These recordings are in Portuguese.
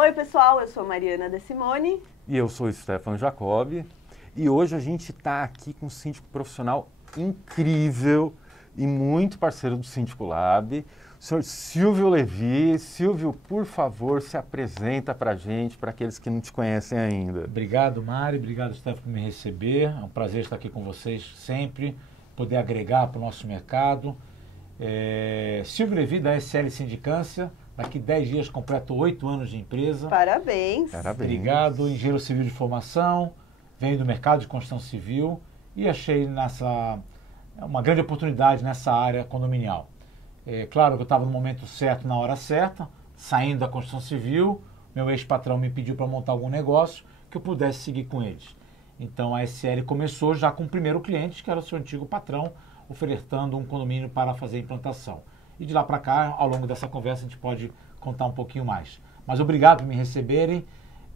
Oi pessoal, eu sou Mariana De Simone. E eu sou o Stefano Jacobi. E hoje a gente está aqui com um síndico profissional incrível e muito parceiro do Síndico Lab, o senhor Silvio Levi. Silvio, por favor, se apresenta para a gente, para aqueles que não te conhecem ainda. Obrigado, Mari. Obrigado, Stefano, por me receber. É um prazer estar aqui com vocês sempre, poder agregar para o nosso mercado. Silvio Levi, da SL Sindicância. Daqui 10 dias completo 8 anos de empresa. Parabéns. Parabéns. Obrigado, engenheiro civil de formação, venho do mercado de construção civil e achei uma grande oportunidade nessa área condominial. Claro que eu estava no momento certo, na hora certa, saindo da construção civil, meu ex-patrão me pediu para montar algum negócio que eu pudesse seguir com eles. Então a SL começou já com o primeiro cliente, que era o seu antigo patrão, ofertando um condomínio para fazer a implantação. E de lá para cá, ao longo dessa conversa, a gente pode contar um pouquinho mais. Mas obrigado por me receberem.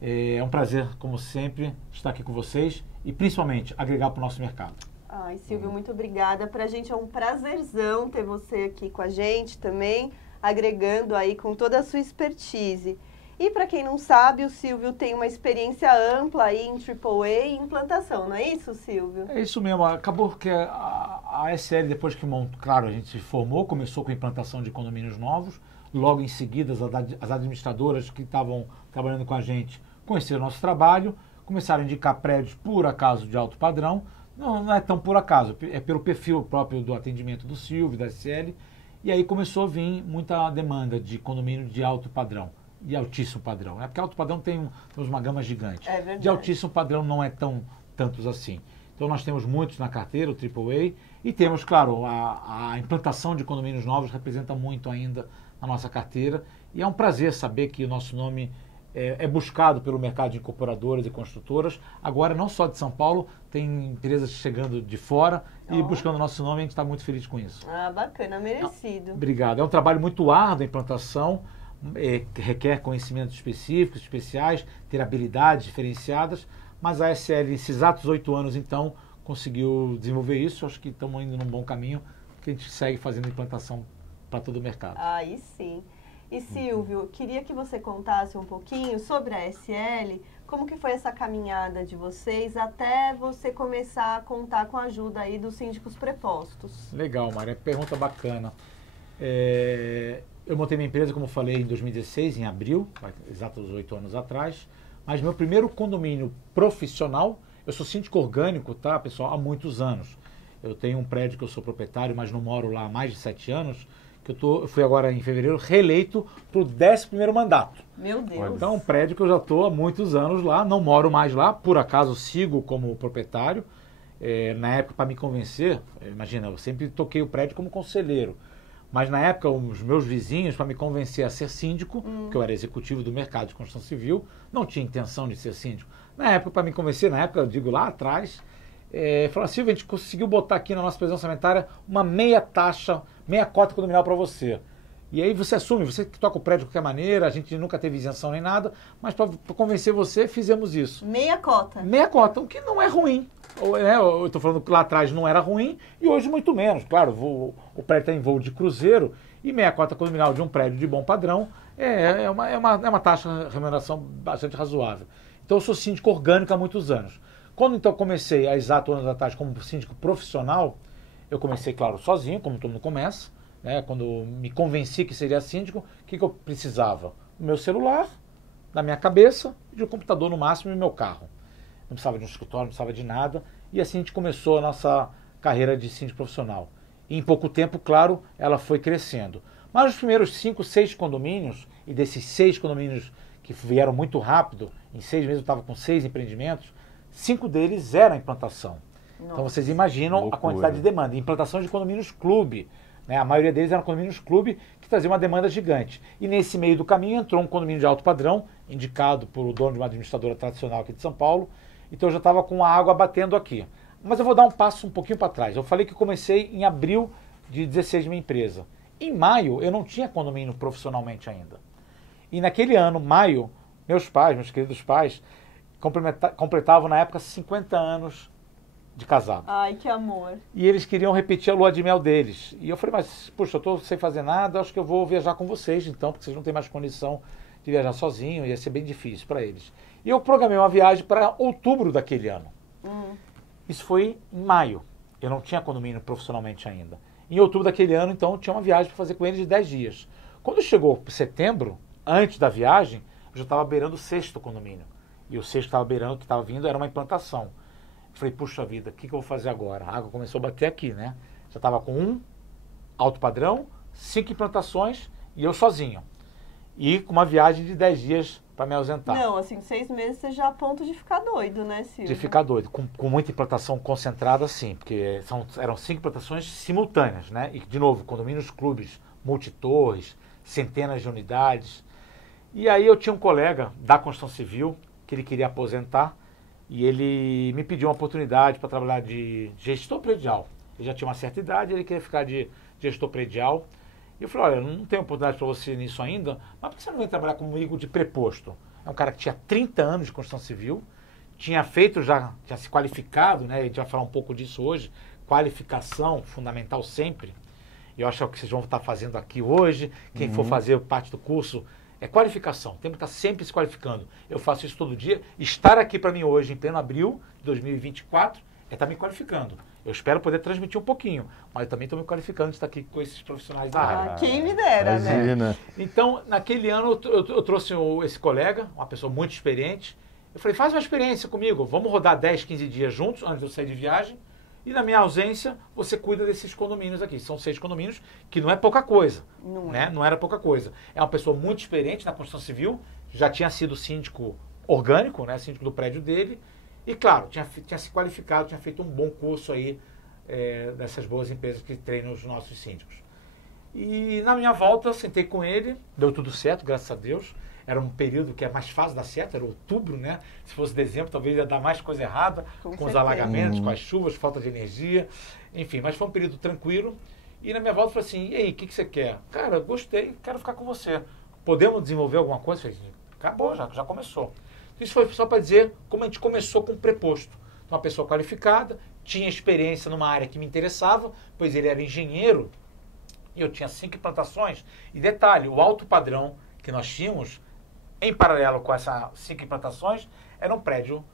É um prazer, como sempre, estar aqui com vocês e, principalmente, agregar para o nosso mercado. Ai, Silvio, muito obrigada. Pra gente é um prazerzão ter você aqui com a gente também, agregando aí com toda a sua expertise. E para quem não sabe, o Silvio tem uma experiência ampla aí em AAA e implantação, não é isso, Silvio? É isso mesmo. Acabou que a SL, depois que claro, a gente se formou, começou com a implantação de condomínios novos. Logo em seguida, as administradoras que estavam trabalhando com a gente conheceram o nosso trabalho, começaram a indicar prédios por acaso de alto padrão. Não é tão por acaso, é pelo perfil próprio do atendimento do Silvio, da SL. E aí começou a vir muita demanda de condomínio de alto padrão. De altíssimo padrão. É porque alto padrão temos uma gama gigante. É verdade. De altíssimo padrão não é tantos assim. Então nós temos muitos na carteira, o AAA, e temos, claro, a implantação de condomínios novos representa muito ainda na nossa carteira. E é um prazer saber que o nosso nome é buscado pelo mercado de incorporadoras e construtoras. Agora, não só de São Paulo, tem empresas chegando de fora e buscando o nosso nome, e a gente está muito feliz com isso. Ah, bacana, merecido. Obrigado. É um trabalho muito árduo a implantação. Requer conhecimentos específicos, especiais, ter habilidades diferenciadas, mas a SL, nesses exatos 8 anos, então, conseguiu desenvolver isso. Acho que estamos indo num bom caminho, que a gente segue fazendo implantação para todo o mercado. Aí sim. E Silvio, queria que você contasse um pouquinho sobre a SL, como que foi essa caminhada de vocês até você começar a contar com a ajuda aí dos síndicos prepostos. Legal, Maria, pergunta bacana. Eu montei minha empresa, como eu falei, em 2016, em abril, exatos 8 anos atrás. Mas meu primeiro condomínio profissional, eu sou síndico orgânico, tá, pessoal, há muitos anos. Eu tenho um prédio que eu sou proprietário, mas não moro lá há mais de 7 anos, que eu fui agora em fevereiro reeleito para o 11º mandato. Meu Deus! Então, um prédio que eu já estou há muitos anos lá, não moro mais lá, por acaso sigo como proprietário. Na época, para me convencer, imagina, eu sempre toquei o prédio como conselheiro. Mas na época, os meus vizinhos, para me convencer a ser síndico, porque eu era executivo do mercado de construção civil, não tinha intenção de ser síndico. Na época, para me convencer, eu digo lá atrás, falaram, Silvio, a gente conseguiu botar aqui na nossa previsão orçamentária uma meia cota condominial para você. E aí você assume, você que toca o prédio de qualquer maneira, a gente nunca teve isenção nem nada, mas para convencer você, fizemos isso. Meia cota. Meia cota, o que não é ruim. Eu estou falando que lá atrás não era ruim e hoje muito menos. Claro, o prédio está em voo de cruzeiro e meia cota condominial de um prédio de bom padrão é uma taxa de remuneração bastante razoável. Então eu sou síndico orgânico há muitos anos. Quando então comecei, há exatos anos atrás, como síndico profissional, eu comecei, claro, sozinho, como todo mundo começa. Quando me convenci que seria síndico, o que eu precisava? O meu celular, na minha cabeça, e de um computador no máximo e meu carro. Não precisava de um escritório, não precisava de nada. E assim a gente começou a nossa carreira de síndico profissional. E em pouco tempo, claro, ela foi crescendo. Mas os primeiros 5, 6 condomínios, e desses 6 condomínios que vieram muito rápido, em 6 meses eu estava com 6 empreendimentos, 5 deles eram implantação. Nossa. Então vocês imaginam a quantidade de demanda. Implantação de condomínios clube. A maioria deles eram condomínios clube que traziam uma demanda gigante. E nesse meio do caminho entrou um condomínio de alto padrão, indicado por o dono de uma administradora tradicional aqui de São Paulo. Então eu já estava com a água batendo aqui. Mas eu vou dar um passo um pouquinho para trás. Eu falei que comecei em abril de 16 de minha empresa. Em maio eu não tinha condomínio profissionalmente ainda. E naquele ano, maio, meus queridos pais, completavam na época 50 anos de casado. Ai, que amor. E eles queriam repetir a lua de mel deles. E eu falei, mas, puxa, eu estou sem fazer nada, acho que eu vou viajar com vocês, então, porque vocês não têm mais condição de viajar sozinho, ia ser bem difícil para eles. E eu programei uma viagem para outubro daquele ano. Isso foi em maio. Eu não tinha condomínio profissionalmente ainda. Em outubro daquele ano, então, eu tinha uma viagem para fazer com eles de 10 dias. Quando chegou setembro, antes da viagem, eu já estava beirando o 6º condomínio. E o 6º que estava beirando, que estava vindo, era uma implantação. Eu falei, puxa vida, o que eu vou fazer agora? A água começou a bater aqui, né? Já estava com um alto padrão, 5 implantações e eu sozinho. E com uma viagem de 10 dias para me ausentar. Não, assim, 6 meses você já a ponto de ficar doido, né, Silvio? De ficar doido. Com muita implantação concentrada, sim, porque eram 5 implantações simultâneas, né? E, de novo, condomínios, clubes, multitorres, centenas de unidades. E aí eu tinha um colega da construção civil que ele queria aposentar e ele me pediu uma oportunidade para trabalhar de gestor predial. Ele já tinha uma certa idade, ele queria ficar de gestor predial. E eu falei, olha, eu não tenho oportunidade para você nisso ainda, mas por que você não vem trabalhar comigo de preposto? É um cara que tinha 30 anos de construção civil, tinha se qualificado, né? A gente vai falar um pouco disso hoje, qualificação fundamental sempre. E eu acho que vocês vão estar fazendo aqui hoje, quem for fazer parte do curso, é qualificação, temos que estar sempre se qualificando. Eu faço isso todo dia. Estar aqui para mim hoje, em pleno abril de 2024, é estar me qualificando. Eu espero poder transmitir um pouquinho, mas eu também estou me qualificando de estar aqui com esses profissionais da área. Quem me dera, imagina, né? Então, naquele ano, eu trouxe esse colega, uma pessoa muito experiente. Eu falei, faz uma experiência comigo, vamos rodar 10, 15 dias juntos, antes de eu sair de viagem. E na minha ausência, você cuida desses condomínios aqui. São 6 condomínios, que não é pouca coisa. Não era pouca coisa. É uma pessoa muito experiente na construção civil, já tinha sido síndico orgânico, né, síndico do prédio dele. E, claro, tinha se qualificado, tinha feito um bom curso aí dessas boas empresas que treinam os nossos síndicos. E na minha volta, eu sentei com ele, deu tudo certo, graças a Deus. Era um período que é mais fácil dar certo, era outubro, né? Se fosse dezembro, talvez ia dar mais coisa errada, com os alagamentos, com as chuvas, falta de energia, enfim. Mas foi um período tranquilo. E na minha volta, eu falei assim, e aí, o que você quer? Cara, gostei, quero ficar com você. Podemos desenvolver alguma coisa? Eu falei, acabou, já começou. Isso foi só para dizer como a gente começou com o preposto. Uma pessoa qualificada, tinha experiência numa área que me interessava, pois ele era engenheiro, e eu tinha 5 implantações. E detalhe, o alto padrão que nós tínhamos, em paralelo com essas 5 implantações, era um prédio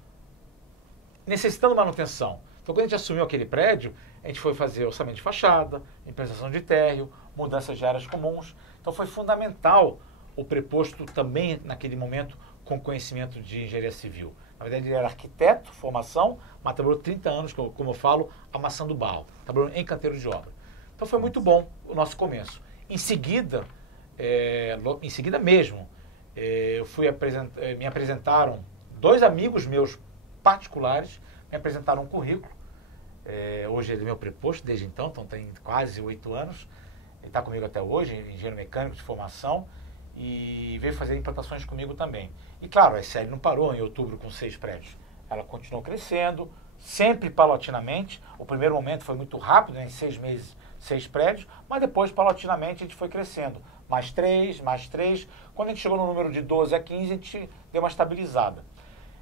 necessitando manutenção. Então, quando a gente assumiu aquele prédio, a gente foi fazer orçamento de fachada, implementação de térreo, mudanças de áreas comuns. Então, foi fundamental o preposto também, naquele momento, com conhecimento de engenharia civil. Na verdade, ele era arquiteto, formação, mas trabalhou 30 anos, como eu falo, amassando barro. Trabalhou em canteiro de obra. Então, foi muito bom o nosso começo. Em seguida mesmo, me apresentaram 2 amigos meus particulares, me apresentaram um currículo. Hoje ele é meu preposto desde então tem quase 8 anos. Ele está comigo até hoje, engenheiro mecânico de formação, e veio fazer implantações comigo também. E claro, a SL não parou em outubro com 6 prédios. Ela continuou crescendo, sempre paulatinamente. O primeiro momento foi muito rápido, né? Em 6 meses, 6 prédios, mas depois, paulatinamente, a gente foi crescendo. Mais 3, mais 3. Quando a gente chegou no número de 12 a 15, a gente deu uma estabilizada.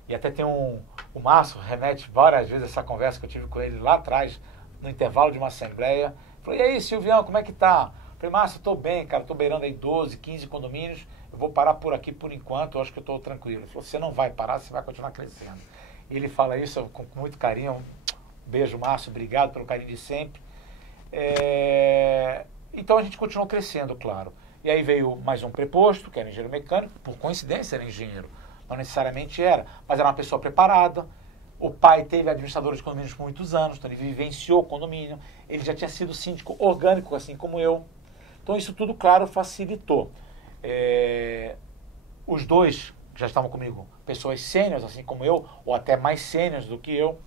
E até tem o Márcio, remete várias vezes essa conversa que eu tive com ele lá atrás, no intervalo de uma assembleia. Falei, e aí, Silvião, como é que tá? Falei, Márcio, estou bem, cara, estou beirando aí 12, 15 condomínios, eu vou parar por aqui por enquanto, eu acho que eu estou tranquilo. Ele falou, você não vai parar, você vai continuar crescendo. E ele fala isso com muito carinho. Um beijo, Márcio, obrigado pelo carinho de sempre. Então a gente continuou crescendo, claro. E aí veio mais um preposto, que era engenheiro mecânico, por coincidência era engenheiro, não necessariamente era, mas era uma pessoa preparada. O pai teve administrador de condomínios por muitos anos, então ele vivenciou o condomínio, ele já tinha sido síndico orgânico, assim como eu. Então isso tudo, claro, facilitou. Os 2 que já estavam comigo, pessoas sêniores, assim como eu, ou até mais sêniores do que eu,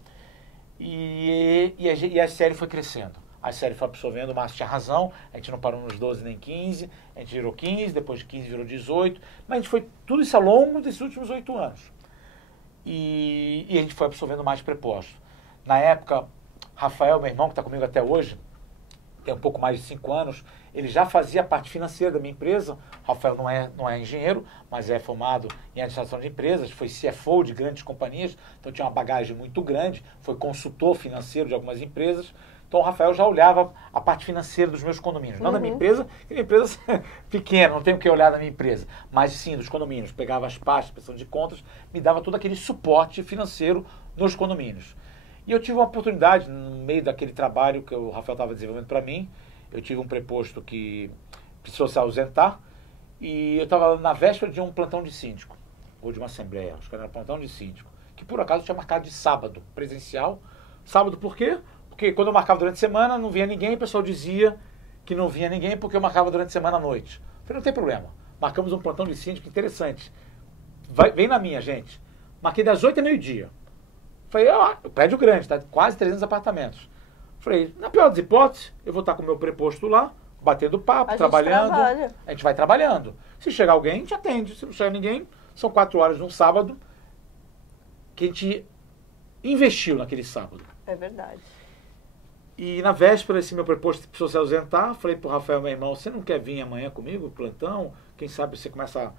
e a série foi crescendo. A série foi absorvendo, o Márcio tinha razão, a gente não parou nos 12 nem 15, a gente virou 15, depois de 15 virou 18, mas a gente foi tudo isso ao longo desses últimos 8 anos. E a gente foi absorvendo mais preposto. Na época, Rafael, meu irmão, que está comigo até hoje, tem um pouco mais de 5 anos, ele já fazia a parte financeira da minha empresa. Rafael não é engenheiro, mas é formado em administração de empresas, foi CFO de grandes companhias, então tinha uma bagagem muito grande, foi consultor financeiro de algumas empresas. Então o Rafael já olhava a parte financeira dos meus condomínios. Não da minha empresa, que minha empresa é pequena, não tenho o que olhar da minha empresa. Mas sim, dos condomínios. Pegava as pastas, prestação de contas, me dava todo aquele suporte financeiro nos condomínios. E eu tive uma oportunidade, no meio daquele trabalho que o Rafael estava desenvolvendo para mim, eu tive um preposto que precisou se ausentar, e eu estava na véspera de um plantão de síndico, ou de uma assembleia, acho que era um plantão de síndico, que por acaso tinha marcado de sábado, presencial. Sábado por quê? Porque quando eu marcava durante a semana, não vinha ninguém, o pessoal dizia que não vinha ninguém porque eu marcava durante a semana à noite. Eu falei, não tem problema, marcamos um plantão de síndico interessante. Vem na minha, gente. Marquei das 8 ao meio-dia. Falei, o prédio grande, tá? Quase 300 apartamentos. Falei, na pior das hipóteses, eu vou estar com o meu preposto lá, batendo papo, trabalhando. A gente vai trabalhando. Se chegar alguém, a gente atende. Se não chegar ninguém, são 4 horas num sábado que a gente investiu naquele sábado. É verdade. E na véspera, esse meu preposto precisou se ausentar. Falei pro Rafael, meu irmão, você não quer vir amanhã comigo, plantão? Quem sabe você começa,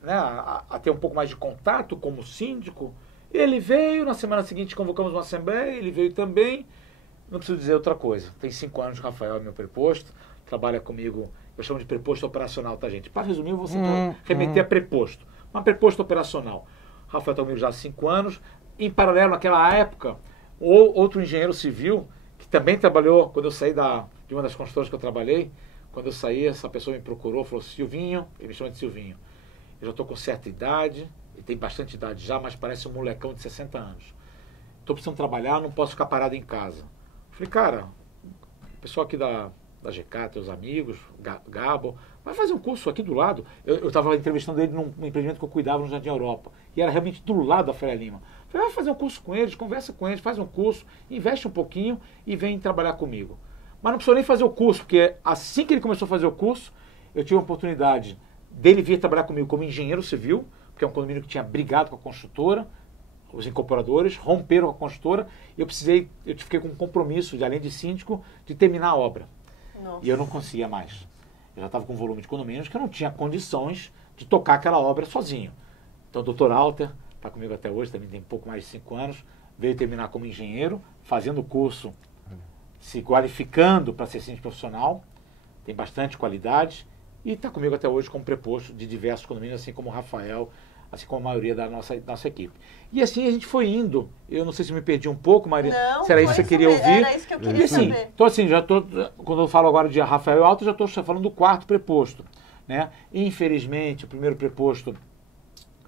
né, a ter um pouco mais de contato como síndico. Ele veio, na semana seguinte convocamos uma assembleia, ele veio também. Não preciso dizer outra coisa. Tem 5 anos que o Rafael é meu preposto, trabalha comigo, eu chamo de preposto operacional, tá, gente? Para resumir, eu vou remeter a preposto. Mas preposto operacional. O Rafael está comigo já há 5 anos. Em paralelo, naquela época, outro engenheiro civil, que também trabalhou, quando eu saí de uma das consultoras que eu trabalhei, quando eu saí, essa pessoa me procurou, falou, Silvinho, ele me chama de Silvinho, eu já estou com certa idade, ele tem bastante idade já, mas parece um molecão de 60 anos. Estou precisando trabalhar, não posso ficar parado em casa. Eu falei, cara, o pessoal aqui da GK, teus amigos, Gabo, vai fazer um curso aqui do lado. Eu estava entrevistando ele num empreendimento que eu cuidava no Jardim Europa, e era realmente do lado da Faria Lima. Eu falei, vai fazer um curso com eles, conversa com eles, faz um curso, investe um pouquinho e vem trabalhar comigo. Mas não precisou nem fazer o curso, porque assim que ele começou a fazer o curso, eu tive a oportunidade dele vir trabalhar comigo como engenheiro civil, porque é um condomínio que tinha brigado com a construtora, os incorporadores romperam com a construtora, e eu fiquei com um compromisso, além de síndico, de terminar a obra. Nossa. E eu não conseguia mais. Eu já estava com um volume de condomínios que eu não tinha condições de tocar aquela obra sozinho. Então o doutor Alter está comigo até hoje, também tem pouco mais de 5 anos, veio terminar como engenheiro, fazendo o curso, se qualificando para ser síndico profissional, tem bastante qualidade, e está comigo até hoje como preposto de diversos condomínios, assim como o Rafael, assim como a maioria da nossa equipe. E assim a gente foi indo. Eu não sei se me perdi um pouco, Maria. Não, se era isso que você queria ouvir. Era isso que eu queria saber. Então assim, quando eu falo agora de Rafael Alto, já estou falando do 4º preposto. Né? Infelizmente, o primeiro preposto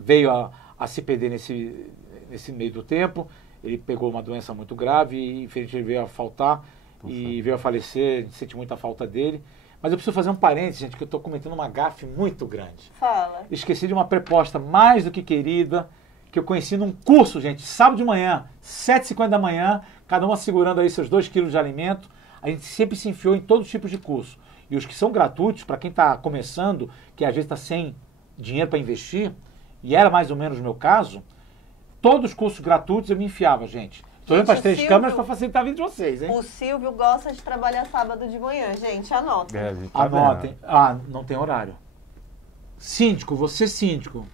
veio a se perder nesse meio do tempo. Ele pegou uma doença muito grave e infelizmente ele veio a faltar e veio a falecer. A gente sente muita falta dele. Mas eu preciso fazer um parênteses, gente, que eu estou cometendo uma gafe muito grande. Fala. Esqueci de uma proposta mais do que querida, que eu conheci num curso, gente, sábado de manhã, 7h50 da manhã, cada uma segurando aí seus 2 quilos de alimento. A gente sempre se enfiou em todo tipo de curso. E os que são gratuitos, para quem está começando, que às vezes está sem dinheiro para investir, e era mais ou menos o meu caso, todos os cursos gratuitos eu me enfiava, gente. Estou olhando para as 3 câmeras para facilitar a vida de vocês, hein? O Silvio gosta de trabalhar sábado de manhã, gente. Anotem. Anotem. Não tem horário. Síndico, você síndico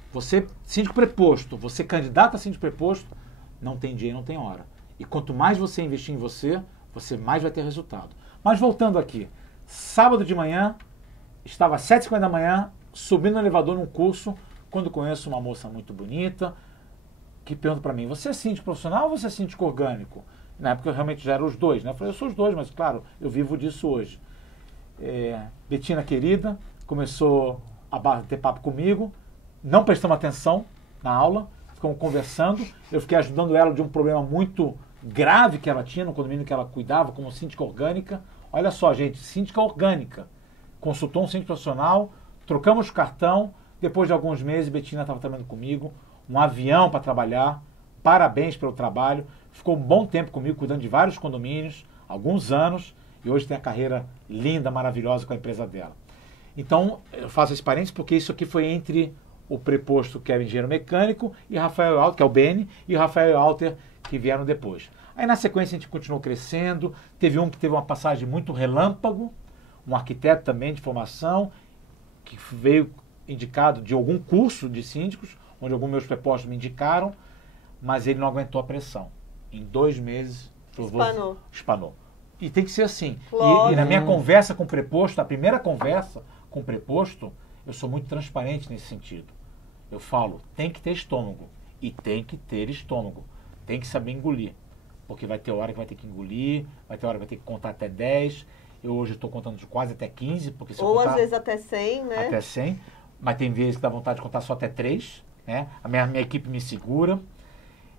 preposto, você candidato a síndico preposto, não tem dia e não tem hora. E quanto mais você investir em você, você mais vai ter resultado. Mas voltando aqui, sábado de manhã, estava às 7h50 da manhã, subindo no elevador num curso, quando conheço uma moça muito bonita, que pergunta para mim, você é síndico profissional ou você é síndico orgânico? Na época eu realmente já era os dois, né? Eu falei, eu sou os dois, mas claro, eu vivo disso hoje. Betina querida, começou a bater papo comigo, não prestamos atenção na aula, ficamos conversando, eu fiquei ajudando ela de um problema muito grave que ela tinha no condomínio que ela cuidava como síndica orgânica. Olha só, gente, síndica orgânica. Consultou um síndico profissional, trocamos o cartão, depois de alguns meses, Betina estava trabalhando comigo, um avião para trabalhar, parabéns pelo trabalho, ficou um bom tempo comigo, cuidando de vários condomínios, alguns anos, e hoje tem a carreira linda, maravilhosa com a empresa dela. Então, eu faço esse parênteses porque isso aqui foi entre o preposto, que era engenheiro mecânico, e Rafael Alter, que é o Beni, e Rafael Alter, que vieram depois. Aí na sequência a gente continuou crescendo, teve um que teve uma passagem muito relâmpago, um arquiteto também de formação, que veio indicado de algum curso de síndicos, onde alguns meus prepostos me indicaram, mas ele não aguentou a pressão. Em 2 meses, espanou. E tem que ser assim. Lógico. E na minha conversa com o preposto, a primeira conversa com o preposto, eu sou muito transparente nesse sentido. Eu falo, tem que ter estômago. E tem que ter estômago. Tem que saber engolir. Porque vai ter hora que vai ter que engolir, vai ter hora que vai ter que contar até 10. Eu hoje estou contando de quase até 15. Porque se eu Ou contar às vezes até 100, né? até 100. Mas tem vezes que dá vontade de contar só até 3. Né? A minha equipe me segura.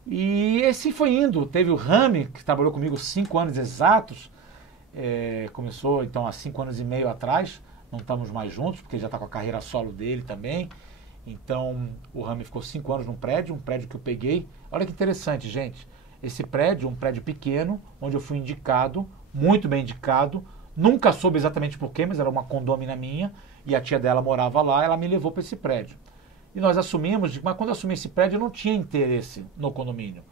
E assim foi indo. Teve o Rami, que trabalhou comigo 5 anos exatos. Começou então há 5 anos e meio atrás. Não estamos mais juntos, porque já está com a carreira solo dele também. Então, o Rami ficou 5 anos num prédio, um prédio que eu peguei. Olha que interessante, gente. Esse prédio, um prédio pequeno, onde eu fui indicado, muito bem indicado. Nunca soube exatamente por quê, mas era uma condômina minha. E a tia dela morava lá, ela me levou para esse prédio. E nós assumimos, mas quando eu assumi esse prédio, eu não tinha interesse no condomínio.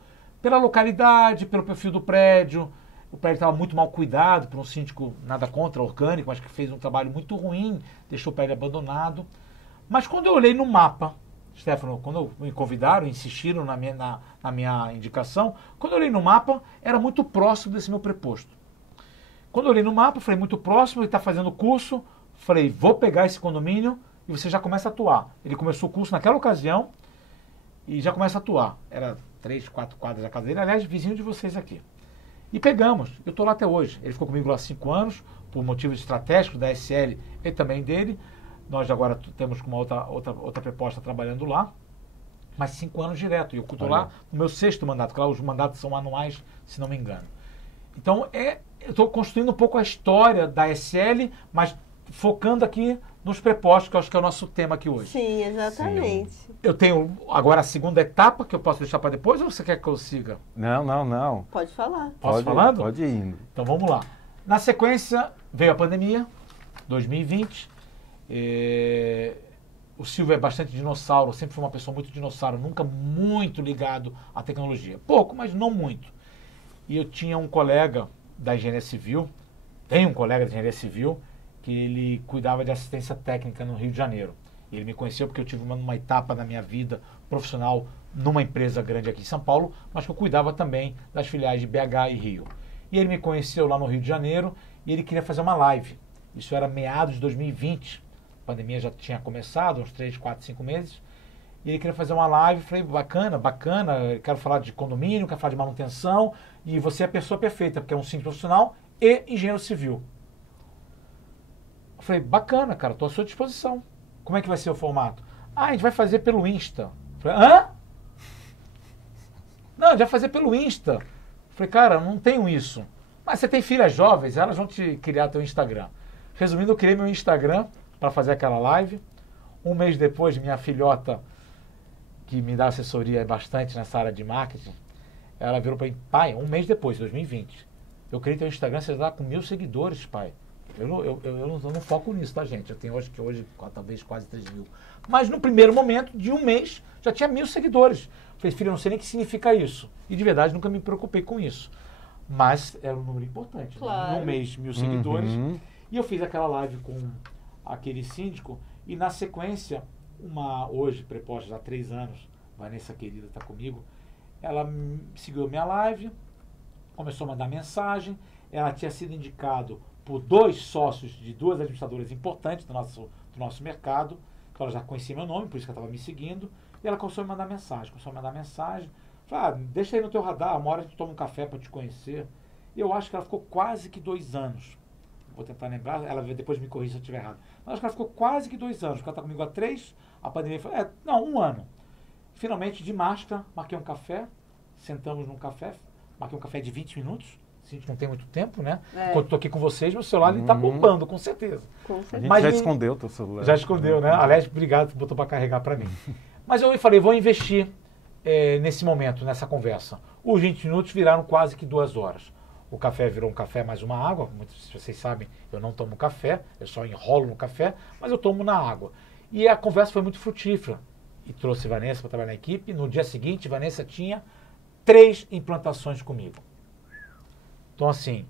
Pela localidade, pelo perfil do prédio. O prédio estava muito mal cuidado por um síndico, nada contra, orgânico, mas que fez um trabalho muito ruim, deixou o prédio abandonado. Mas quando eu olhei no mapa, Stefano, quando me convidaram, insistiram na minha indicação, quando eu olhei no mapa, era muito próximo desse meu preposto. Quando eu olhei no mapa, falei, muito próximo, ele está fazendo curso, falei, vou pegar esse condomínio e você já começa a atuar. Ele começou o curso naquela ocasião e já começa a atuar. Era 3, 4 quadras da casa dele, aliás, vizinho de vocês aqui. E pegamos, eu estou lá até hoje. Ele ficou comigo lá há 5 anos, por motivos estratégicos da SL e também dele. Nós agora temos uma outra proposta trabalhando lá, mas 5 anos direto. E eu estou lá no meu 6º mandato, claro, os mandatos são anuais, se não me engano. Então, eu estou construindo um pouco a história da SL, mas focando aqui nos prepostos, que eu acho que é o nosso tema aqui hoje. Sim, exatamente. Sim. Eu tenho agora a segunda etapa, que eu posso deixar para depois, ou você quer que eu siga? Não. Pode falar. Posso falando? Pode ir indo. Então vamos lá. Na sequência, veio a pandemia, 2020. O Silvio é bastante dinossauro, sempre foi uma pessoa muito dinossauro, nunca muito ligado à tecnologia. Pouco, mas não muito. E eu tinha um colega da engenharia civil, tem um colega da engenharia civil, que ele cuidava de assistência técnica no Rio de Janeiro. Ele me conheceu porque eu tive uma etapa na minha vida profissional numa empresa grande aqui em São Paulo, mas que eu cuidava também das filiais de BH e Rio. E ele me conheceu lá no Rio de Janeiro e ele queria fazer uma live. Isso era meados de 2020. A pandemia já tinha começado, uns 3, 4, 5 meses. E ele queria fazer uma live. Falei, bacana, quero falar de condomínio, quero falar de manutenção. E você é a pessoa perfeita, porque é um síndico profissional e engenheiro civil. Eu falei, bacana, cara, estou à sua disposição. Como é que vai ser o formato? A gente vai fazer pelo Insta. Eu falei, hã? Não, a gente vai fazer pelo Insta. Eu falei, cara, não tenho isso. Mas você tem filhas jovens, elas vão te criar teu Instagram. Resumindo, eu criei meu Instagram para fazer aquela live. Um mês depois, minha filhota, que me dá assessoria bastante nessa área de marketing, ela virou para mim, pai, um mês depois, 2020, eu criei teu Instagram, você está com 1.000 seguidores, pai. Eu não foco nisso, tá, gente? Eu tenho hoje talvez quase 3.000. Mas no primeiro momento, de um mês, já tinha 1.000 seguidores. Falei, filho, eu não sei nem o que significa isso. E de verdade, nunca me preocupei com isso. Mas era um número importante. Claro. Né? Num mês, 1.000 seguidores. E eu fiz aquela live com aquele síndico. E na sequência, hoje, preposta há 3 anos, Vanessa querida está comigo, ela seguiu minha live, começou a mandar mensagem. Ela tinha sido indicado por 2 sócios de 2 administradoras importantes do nosso mercado, que ela já conhecia meu nome, por isso que ela estava me seguindo, e ela começou a me mandar mensagem, falei, deixa aí no teu radar, uma hora a gente toma um café para te conhecer. E eu acho que ela ficou quase que 2 anos, vou tentar lembrar, ela depois me corrige se eu estiver errado, mas acho que ela ficou quase que 2 anos, porque ela está comigo há 3, a pandemia foi, 1 ano. Finalmente, de máscara, marquei um café, sentamos num café, marquei um café de 20 minutos, a gente não tem muito tempo, né? Enquanto estou aqui com vocês, meu celular está bombando, com certeza. A gente já escondeu o teu celular. Já escondeu, né? Aliás, obrigado por botar para carregar para mim. Mas eu falei, vou investir nesse momento, nessa conversa. Os 20 minutos viraram quase que 2 horas. O café virou um café mais uma água. Muitos de vocês sabem, eu não tomo café, eu só enrolo no café, mas eu tomo na água. E a conversa foi muito frutífera. E trouxe Vanessa para trabalhar na equipe. No dia seguinte, Vanessa tinha 3 implantações comigo. Então, assim,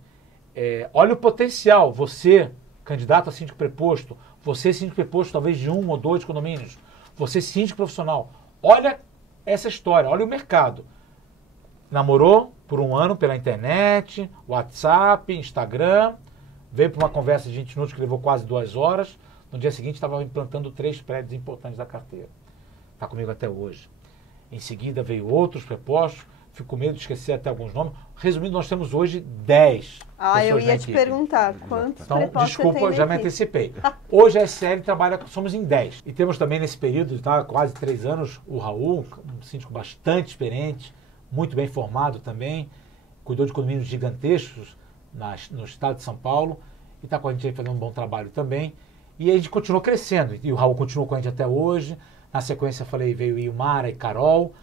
olha o potencial. Você, candidato a síndico preposto, você síndico preposto talvez de 1 ou 2 condomínios, você síndico profissional, olha essa história, olha o mercado. namorou por um ano pela internet, WhatsApp, Instagram, veio para uma conversa de 20 minutos que levou quase 2 horas. No dia seguinte estava implantando 3 prédios importantes da carteira. Está comigo até hoje. Em seguida veio outros prepostos, fico com medo de esquecer até alguns nomes. Resumindo, nós temos hoje 10 Ah, eu pessoas na ia te equipe. perguntar quantos Então, prepostos desculpa, você tem eu já na me equipe? antecipei. Hoje a SL trabalha, somos em 10. E temos também nesse período, tá, quase 3 anos, o Raul, um síndico bastante experiente, muito bem formado também, cuidou de condomínios gigantescos no estado de São Paulo, e está com a gente aí fazendo um bom trabalho também. E a gente continuou crescendo, e o Raul continuou com a gente até hoje. Na sequência, falei, veio Ilmara e Carol,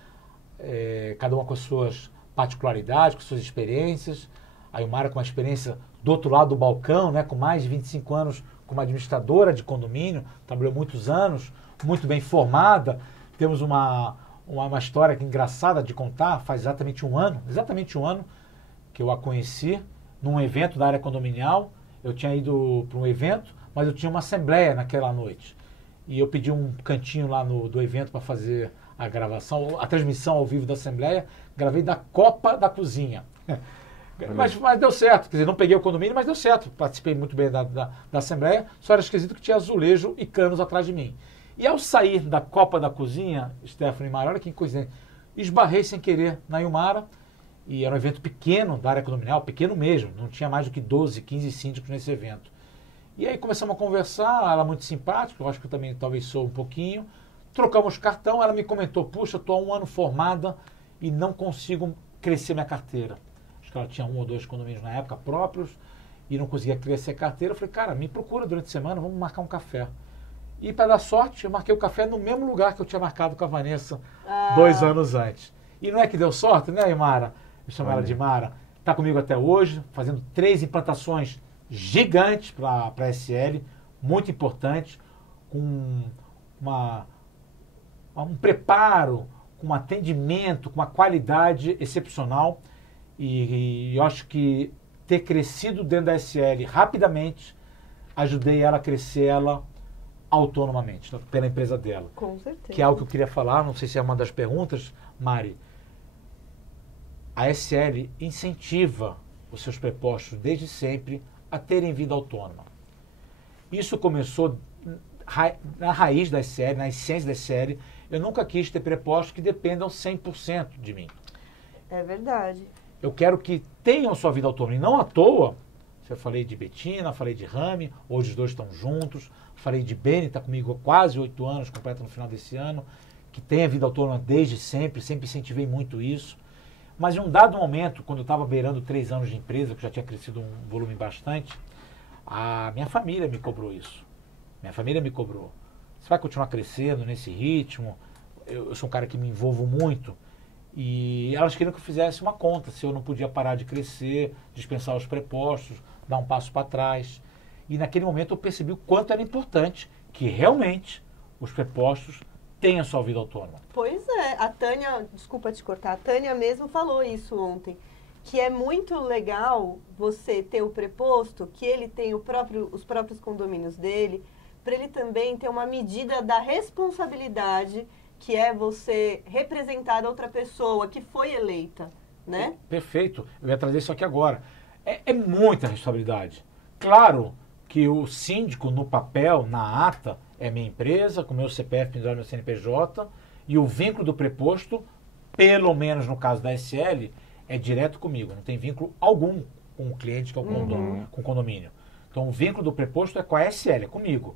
cada uma com as suas particularidades, com suas experiências. A Ilmara com uma experiência do outro lado do balcão, né, com mais de 25 anos como administradora de condomínio, trabalhou muitos anos, muito bem formada. Temos uma história engraçada de contar, faz exatamente um ano que eu a conheci, num evento da área condominial. Eu tinha ido para um evento, mas eu tinha uma assembleia naquela noite. E eu pedi um cantinho lá do evento para fazer a gravação, a transmissão ao vivo da assembleia. Gravei da copa da cozinha. Mas deu certo, quer dizer, não peguei o condomínio, mas deu certo. Participei muito bem da assembleia, só era esquisito que tinha azulejo e canos atrás de mim. E ao sair da copa da cozinha, Stephanie Mara, olha que coisa, esbarrei sem querer na Ilmara, e era um evento pequeno da área condominial, pequeno mesmo, não tinha mais do que 12, 15 síndicos nesse evento. E aí começamos a conversar, ela muito simpática, eu acho que eu também talvez sou um pouquinho, trocamos cartão, ela me comentou, puxa, estou há 1 ano formada e não consigo crescer minha carteira. Acho que ela tinha 1 ou 2 condomínios na época próprios e não conseguia crescer a carteira. Eu falei, cara, me procura durante a semana, vamos marcar um café. E para dar sorte, eu marquei o café no mesmo lugar que eu tinha marcado com a Vanessa 2 anos antes. E não é que deu sorte, né, Imara? Eu chamo ela de Mara. Está comigo até hoje, fazendo 3 implantações gigantes para a SL, muito importantes, com um preparo, com um atendimento, com uma qualidade excepcional. E eu acho que ter crescido dentro da SL rapidamente, ajudei ela a crescer autonomamente, pela empresa dela. Com certeza. Que é algo que eu queria falar, não sei se é uma das perguntas, Mari. A SL incentiva os seus prepostos desde sempre a terem vida autônoma. Isso começou na raiz da SL, na essência da SL. Eu nunca quis ter prepostos que dependam 100% de mim. É verdade. Eu quero que tenham sua vida autônoma. E não à toa, eu falei de Betina, falei de Rami, hoje os 2 estão juntos. Falei de Beni, está comigo há quase 8 anos, completa no final desse ano, que tem a vida autônoma desde sempre incentivei muito isso. Mas em um dado momento, quando eu estava beirando 3 anos de empresa, que já tinha crescido um volume bastante, a minha família me cobrou isso. Minha família me cobrou. Você vai continuar crescendo nesse ritmo? Eu sou um cara que me envolvo muito. E elas queriam que eu fizesse uma conta, se eu não podia parar de crescer, dispensar os prepostos, dar um passo para trás. E naquele momento eu percebi o quanto era importante que realmente os prepostos tenham sua vida autônoma. Pois é, a Tânia, desculpa te cortar, a Tânia mesmo falou isso ontem, que é muito legal você ter o preposto, que ele tem os próprios condomínios dele, para ele também ter uma medida da responsabilidade, que é você representar outra pessoa que foi eleita, né? Perfeito, eu ia trazer isso aqui agora. É muita responsabilidade. Claro que o síndico no papel, na ata, é minha empresa, com meu CPF pendurado no meu CNPJ, e o vínculo do preposto, pelo menos no caso da SL, é direto comigo, não tem vínculo algum com o cliente, que é o com o condomínio. Então o vínculo do preposto é com a SL, é comigo.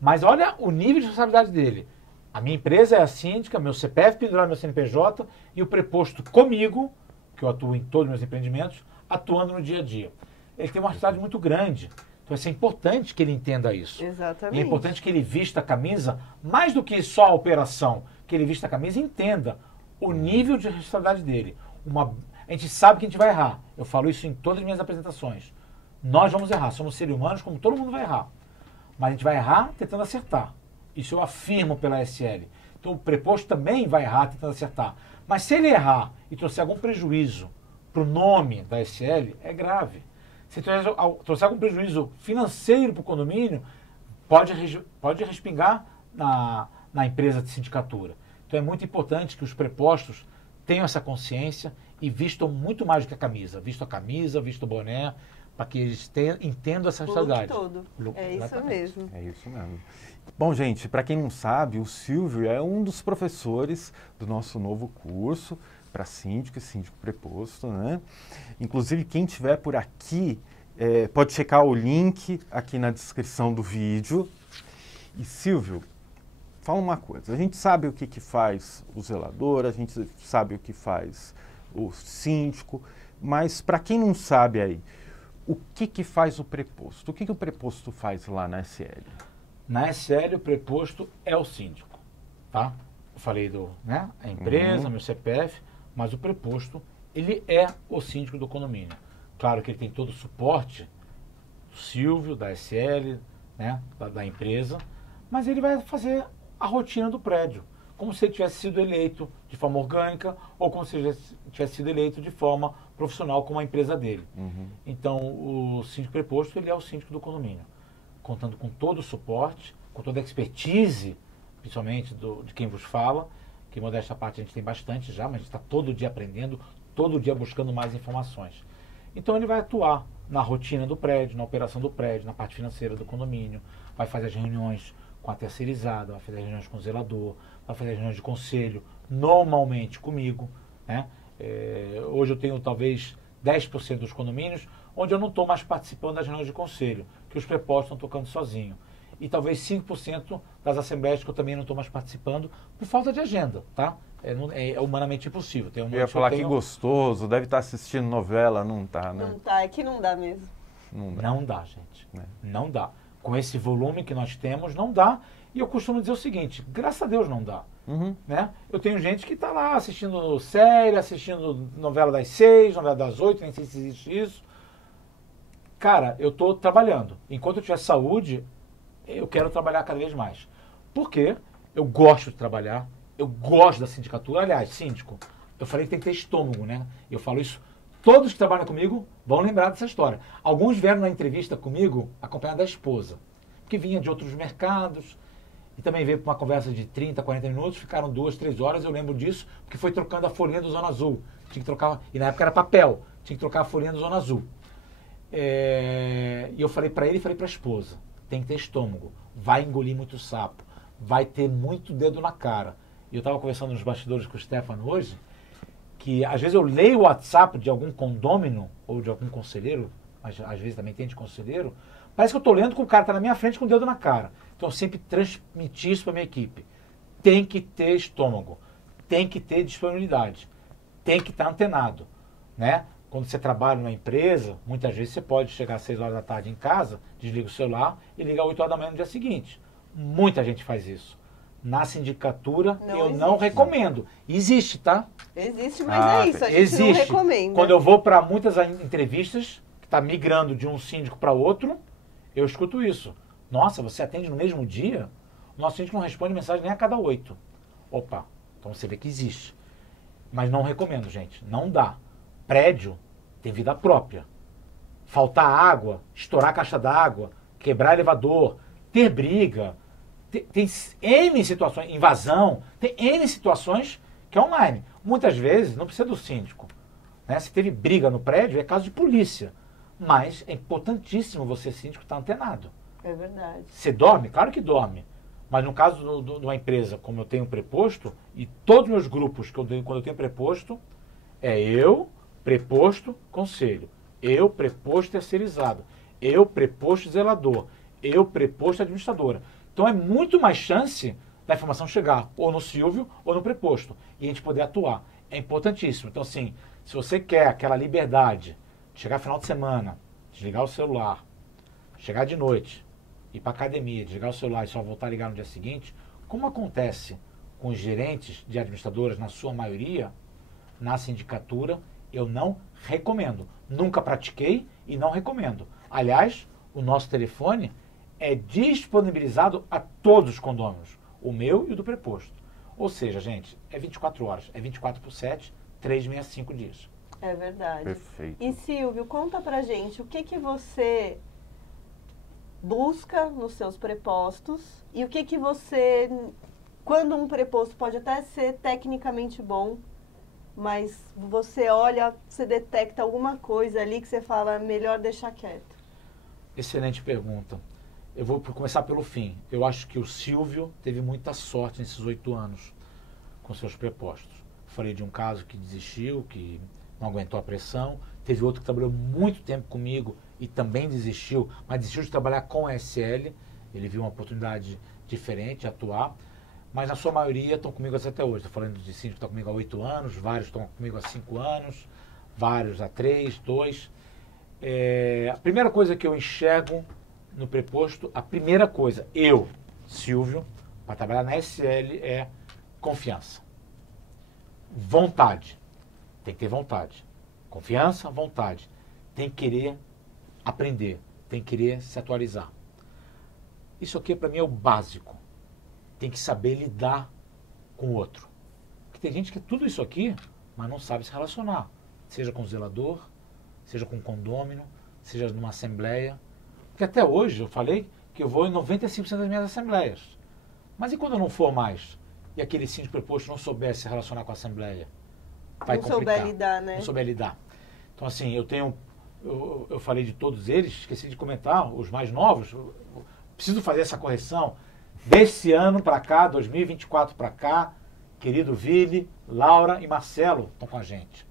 Mas olha o nível de responsabilidade dele. A minha empresa é a síndica, meu CPF pendurado no meu CNPJ e o preposto comigo, que eu atuo em todos os meus empreendimentos, atuando no dia a dia. Ele tem uma responsabilidade muito grande. Então, é importante que ele entenda isso. Exatamente. E é importante que ele vista a camisa, mais do que só a operação, que ele vista a camisa e entenda o nível de responsabilidade dele. A gente sabe que a gente vai errar. Eu falo isso em todas as minhas apresentações. Nós vamos errar. Somos seres humanos, como todo mundo vai errar. Mas a gente vai errar tentando acertar. Isso eu afirmo pela SL. Então, o preposto também vai errar tentando acertar. Mas se ele errar e trouxer algum prejuízo para o nome da SL, é grave. Se trouxer algum prejuízo financeiro para o condomínio, pode respingar na empresa de sindicatura. Então é muito importante que os prepostos tenham essa consciência e vistam muito mais do que a camisa. Visto a camisa, visto o boné, para que eles entendam essa realidade. Todo. É isso mesmo. É isso mesmo. Bom, gente, para quem não sabe, o Silvio é um dos professores do nosso novo curso para síndico e síndico preposto, né? Inclusive, quem estiver por aqui pode checar o link aqui na descrição do vídeo. E, Silvio, fala uma coisa. A gente sabe o que faz o zelador, a gente sabe o que faz o síndico, mas para quem não sabe aí, o que faz o preposto? O que o preposto faz lá na SL? Na SL, o preposto é o síndico, tá? Eu falei a empresa, meu CPF, mas o preposto, ele é o síndico do condomínio. Claro que ele tem todo o suporte do Silvio, da SL, né, da empresa, mas ele vai fazer a rotina do prédio, como se ele tivesse sido eleito de forma orgânica ou como se ele tivesse sido eleito de forma profissional como a empresa dele. Então, o síndico preposto, ele é o síndico do condomínio, contando com todo o suporte, com toda a expertise, principalmente de quem vos fala, que modéstia à parte a gente tem bastante já, mas a gente está todo dia aprendendo, todo dia buscando mais informações. Então ele vai atuar na rotina do prédio, na operação do prédio, na parte financeira do condomínio, vai fazer as reuniões com a terceirizada, vai fazer as reuniões com o zelador, vai fazer as reuniões de conselho, normalmente comigo, né? Hoje eu tenho talvez 10% dos condomínios onde eu não estou mais participando das reuniões de conselho, que os prepostos estão tocando sozinho. E talvez 5% das assembleias que eu também não estou mais participando por falta de agenda, tá? É humanamente impossível. Eu ia falar que gostoso, deve estar assistindo novela, não está, né? Não está, é que não dá mesmo. Não dá, gente. Não dá. Com esse volume que nós temos, não dá. E eu costumo dizer o seguinte, graças a Deus não dá. Né? Eu tenho gente que está lá assistindo série, assistindo novela das 6, novela das 8, nem sei se existe isso. Cara, eu estou trabalhando. Enquanto eu tiver saúde, eu quero trabalhar cada vez mais. Por quê? Eu gosto de trabalhar, eu gosto da sindicatura. Aliás, síndico, eu falei que tem que ter estômago, né? Eu falo isso, todos que trabalham comigo vão lembrar dessa história. Alguns vieram na entrevista comigo acompanhado da esposa, que vinha de outros mercados, e também veio para uma conversa de 30, 40 minutos, ficaram 2, 3 horas, eu lembro disso, porque foi trocando a folhinha do Zona Azul. Tinha que trocar, e na época era papel, tinha que trocar a folhinha do Zona Azul. E eu falei para ele e falei para a esposa, tem que ter estômago, vai engolir muito sapo, vai ter muito dedo na cara. E eu estava conversando nos bastidores com o Stefano hoje, que às vezes eu leio o WhatsApp de algum condômino ou de algum conselheiro, mas às vezes também tem de conselheiro, parece que eu estou lendo que o cara está na minha frente com o dedo na cara. Então eu sempre transmiti isso para a minha equipe. Tem que ter estômago, tem que ter disponibilidade, tem que estar antenado, né? Quando você trabalha numa empresa, muitas vezes você pode chegar às 6 horas da tarde em casa, desliga o celular e liga às 8 horas da manhã no dia seguinte. Muita gente faz isso. Na sindicatura, eu não recomendo. Existe, tá? Existe, mas é isso, a gente não recomenda. Quando eu vou para muitas entrevistas, que está migrando de um síndico para outro, eu escuto isso. Nossa, você atende no mesmo dia? O nosso síndico não responde mensagem nem a cada 8. Opa, então você vê que existe. Mas não recomendo, gente. Não dá. Prédio tem vida própria. Faltar água, estourar a caixa d'água, quebrar elevador, ter briga, tem N situações, invasão, tem N situações que é online. Muitas vezes não precisa do síndico. Né? Se teve briga no prédio, é caso de polícia. Mas é importantíssimo você, síndico, estar antenado. É verdade. Você dorme? Claro que dorme. Mas no caso de uma empresa, como eu tenho preposto, e todos os meus grupos, quando eu tenho preposto, é eu, preposto, conselho. Eu, preposto, terceirizado. Eu, preposto, zelador. Eu, preposto, administradora. Então é muito mais chance da informação chegar ou no Silvio ou no preposto. E a gente poder atuar. É importantíssimo. Então, assim, se você quer aquela liberdade de chegar final de semana, desligar o celular, chegar de noite, ir para academia, desligar o celular e só voltar a ligar no dia seguinte, como acontece com os gerentes de administradoras, na sua maioria, na sindicatura, eu não recomendo. Nunca pratiquei e não recomendo. Aliás, o nosso telefone é disponibilizado a todos os condôminos, o meu e o do preposto. Ou seja, gente, é 24 horas, é 24/7, 365 dias. É verdade. Perfeito. E Silvio, conta pra gente, o que você busca nos seus prepostos e o que você, quando um preposto pode até ser tecnicamente bom, mas você olha, você detecta alguma coisa ali que você fala, melhor deixar quieto? Excelente pergunta. Eu vou começar pelo fim. Eu acho que o Silvio teve muita sorte nesses 8 anos com seus prepostos. Falei de um caso que desistiu, que não aguentou a pressão. Teve outro que trabalhou muito tempo comigo e também desistiu, mas desistiu de trabalhar com a SL. Ele viu uma oportunidade diferente de atuar. Mas na sua maioria estão comigo até hoje. Estou falando de síndicos que estão comigo há 8 anos, vários estão comigo há 5 anos, vários há 3, 2. A primeira coisa que eu enxergo no preposto, a primeira coisa, eu, Silvio, para trabalhar na SL é confiança. Vontade. Tem que ter vontade. Confiança, vontade. Tem que querer aprender. Tem que querer se atualizar. Isso aqui para mim é o básico. Tem que saber lidar com o outro. Porque tem gente que é tudo isso aqui, mas não sabe se relacionar. Seja com o zelador, seja com o condômino, seja numa assembleia. Porque até hoje eu falei que eu vou em 95% das minhas assembleias. Mas e quando eu não for mais? E aquele síndico preposto não souber se relacionar com a assembleia? Vai não complicar. souber lidar, né? Não souber lidar. Então assim, eu falei de todos eles, esqueci de comentar, os mais novos, preciso fazer essa correção. Desse ano para cá, 2024 para cá, querido Vili, Laura e Marcelo estão com a gente.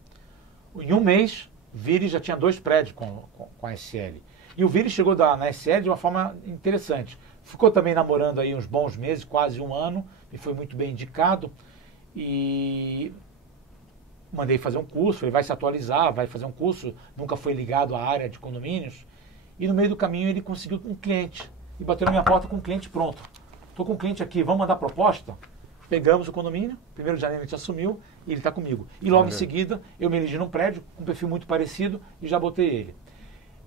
Em um mês, Vili já tinha 2 prédios com a SL. E o Vili chegou na SL de uma forma interessante. Ficou também namorando aí uns bons meses, quase 1 ano, e foi muito bem indicado. E mandei fazer um curso, ele vai se atualizar, vai fazer um curso, nunca foi ligado à área de condomínios. E no meio do caminho ele conseguiu um cliente. E bateu na minha porta com um cliente pronto. Estou com um cliente aqui, vamos mandar proposta? Pegamos o condomínio, 1º de janeiro a gente assumiu e ele está comigo. E logo em seguida eu me elegi num prédio com um perfil muito parecido e já botei ele.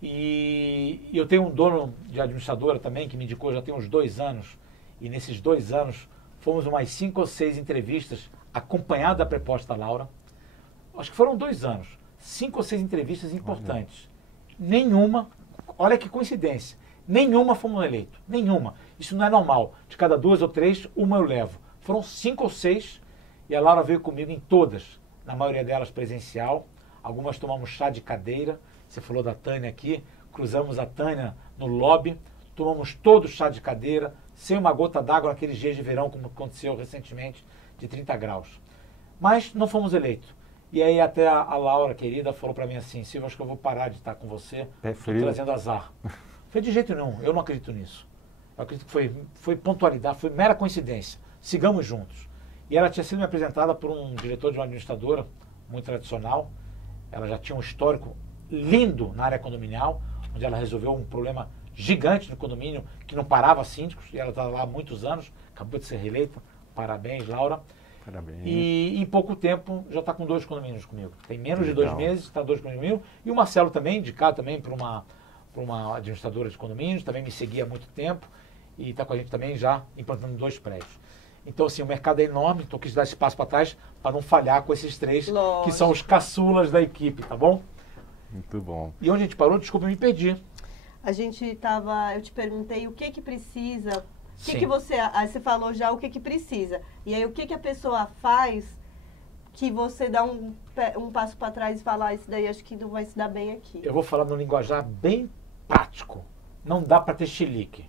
E eu tenho um dono de administradora também que me indicou já tem uns 2 anos. E nesses 2 anos fomos umas 5 ou 6 entrevistas acompanhado da proposta Laura. Acho que foram 2 anos. 5 ou 6 entrevistas importantes. Nenhuma, olha que coincidência, nenhuma fomos eleitos. Nenhuma. Isso não é normal. De cada 2 ou 3, uma eu levo. Foram 5 ou 6 e a Laura veio comigo em todas. Na maioria delas presencial. Algumas tomamos chá de cadeira. Você falou da Tânia aqui. Cruzamos a Tânia no lobby. Tomamos todo chá de cadeira, sem uma gota d'água naqueles dias de verão, como aconteceu recentemente, de 30 graus. Mas não fomos eleitos. E aí até a Laura, querida, falou para mim assim, Silvio, acho que eu vou parar de estar com você, trazendo azar. Foi de jeito nenhum, eu não acredito nisso. Eu acredito que foi pontualidade, foi mera coincidência. Sigamos juntos. E ela tinha sido me apresentada por um diretor de uma administradora, muito tradicional. Ela já tinha um histórico lindo na área condominial, onde ela resolveu um problema gigante no condomínio, que não parava síndicos, e ela está lá há muitos anos, acabou de ser reeleita. Parabéns, Laura. Parabéns. E em pouco tempo já está com 2 condomínios comigo. Tem menos de 2 meses, está 2 condomínios comigo. E o Marcelo também, indicado também por uma administradora de condomínios, também me seguia há muito tempo e está com a gente também já implantando 2 prédios. Então, assim, o mercado é enorme, então eu quis dar esse passo para trás para não falhar com esses 3, Lógico, que são os caçulas da equipe, tá bom? Muito bom. E onde a gente parou? Desculpa, eu me perdi. Eu te perguntei o que precisa, Sim. que você falou já o que precisa. E aí o que a pessoa faz que você dá um passo para trás e fala, isso daí acho que não vai se dar bem aqui. Eu vou falar num linguajar bem prático. Não dá para ter chilique.